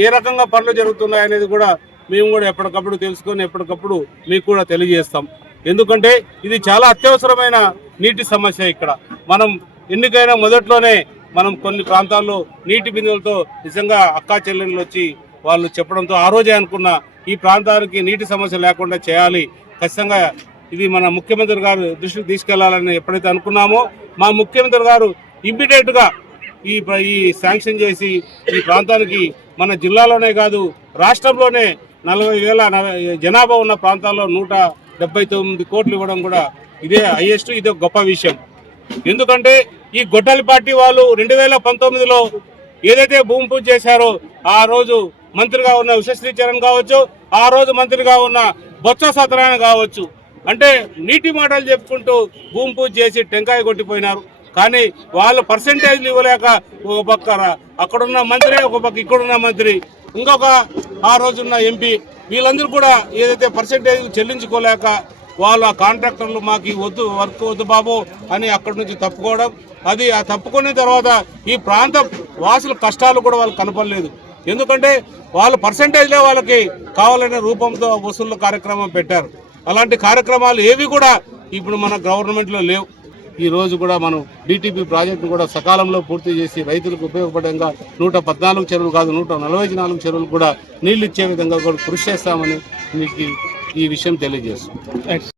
ఏ రకంగా పనులు జరుగుతున్నాయి అనేది కూడా మేము కూడా ఎప్పటికప్పుడు తెలుసుకొని ఎప్పటికప్పుడు మీకు కూడా తెలియజేస్తాం. ఎందుకంటే ఇది చాలా అత్యవసరమైన నీటి సమస్య. ఇక్కడ మనం ఎన్నికైనా మొదట్లోనే మనం కొన్ని ప్రాంతాల్లో నీటి బిందువులతో నిజంగా అక్కా చెల్లెళ్ళు వచ్చి వాళ్ళు చెప్పడంతో ఆ రోజే అనుకున్న ఈ ప్రాంతానికి నీటి సమస్య లేకుండా చేయాలి, ఖచ్చితంగా ఇది మన ముఖ్యమంత్రి గారు దృష్టికి తీసుకెళ్లాలని ఎప్పుడైతే అనుకున్నామో మా ముఖ్యమంత్రి గారు ఇమ్మీడియట్గా ఈ శాంక్షన్ చేసి ఈ ప్రాంతానికి మన జిల్లాలోనే కాదు రాష్ట్రంలోనే 40,000 జనాభా ఉన్న ప్రాంతాల్లో 179 కోట్లు ఇవ్వడం కూడా ఇదే హైయెస్ట్, ఇదే గొప్ప విషయం. ఎందుకంటే ఈ గొడ్డలి పార్టీ వాళ్ళు 2019లో ఏదైతే భూమి పూజ చేశారో ఆ రోజు మంత్రిగా ఉన్న విశ్వశ్రీ చరణ్ కావచ్చు, ఆ రోజు మంత్రిగా ఉన్న బొత్స సత్యనారాయణ కావచ్చు, అంటే నీటి మాటలు చెప్పుకుంటూ భూమి పూజ చేసి టెంకాయ కొట్టిపోయినారు. కానీ వాళ్ళు పర్సెంటేజ్లు ఇవ్వలేక ఒక పక్క అక్కడున్న మంత్రి, ఒక పక్క ఇక్కడున్న మంత్రి, ఇంకొక ఆ రోజున్న ఎంపీ, వీళ్ళందరూ కూడా ఏదైతే పర్సెంటేజ్ చెల్లించుకోలేక వాళ్ళ కాంట్రాక్టర్లు మాకు వద్దు, వర్క్ వద్దు బాబు అని అక్కడి నుంచి తప్పుకోవడం, అది ఆ తప్పుకున్న తర్వాత ఈ ప్రాంత వాసుల కష్టాలు కూడా వాళ్ళకి కనపడలేదు. ఎందుకంటే వాళ్ళు పర్సెంటేజ్లో వాళ్ళకి కావాలనే రూపంతో వసూళ్ల కార్యక్రమం పెట్టారు. అలాంటి కార్యక్రమాలు ఏవి కూడా ఇప్పుడు మన గవర్నమెంట్లో లేవు. ఈ రోజు కూడా మనం డిటిపి ప్రాజెక్టు కూడా సకాలంలో పూర్తి చేసి రైతులకు ఉపయోగపడంగా 114 చెరువులు కాదు 144 చెరువులు కూడా నీళ్లు ఇచ్చే విధంగా కూడా కృషి చేస్తామని మీకు ఈ విషయం తెలియజేస్తాం.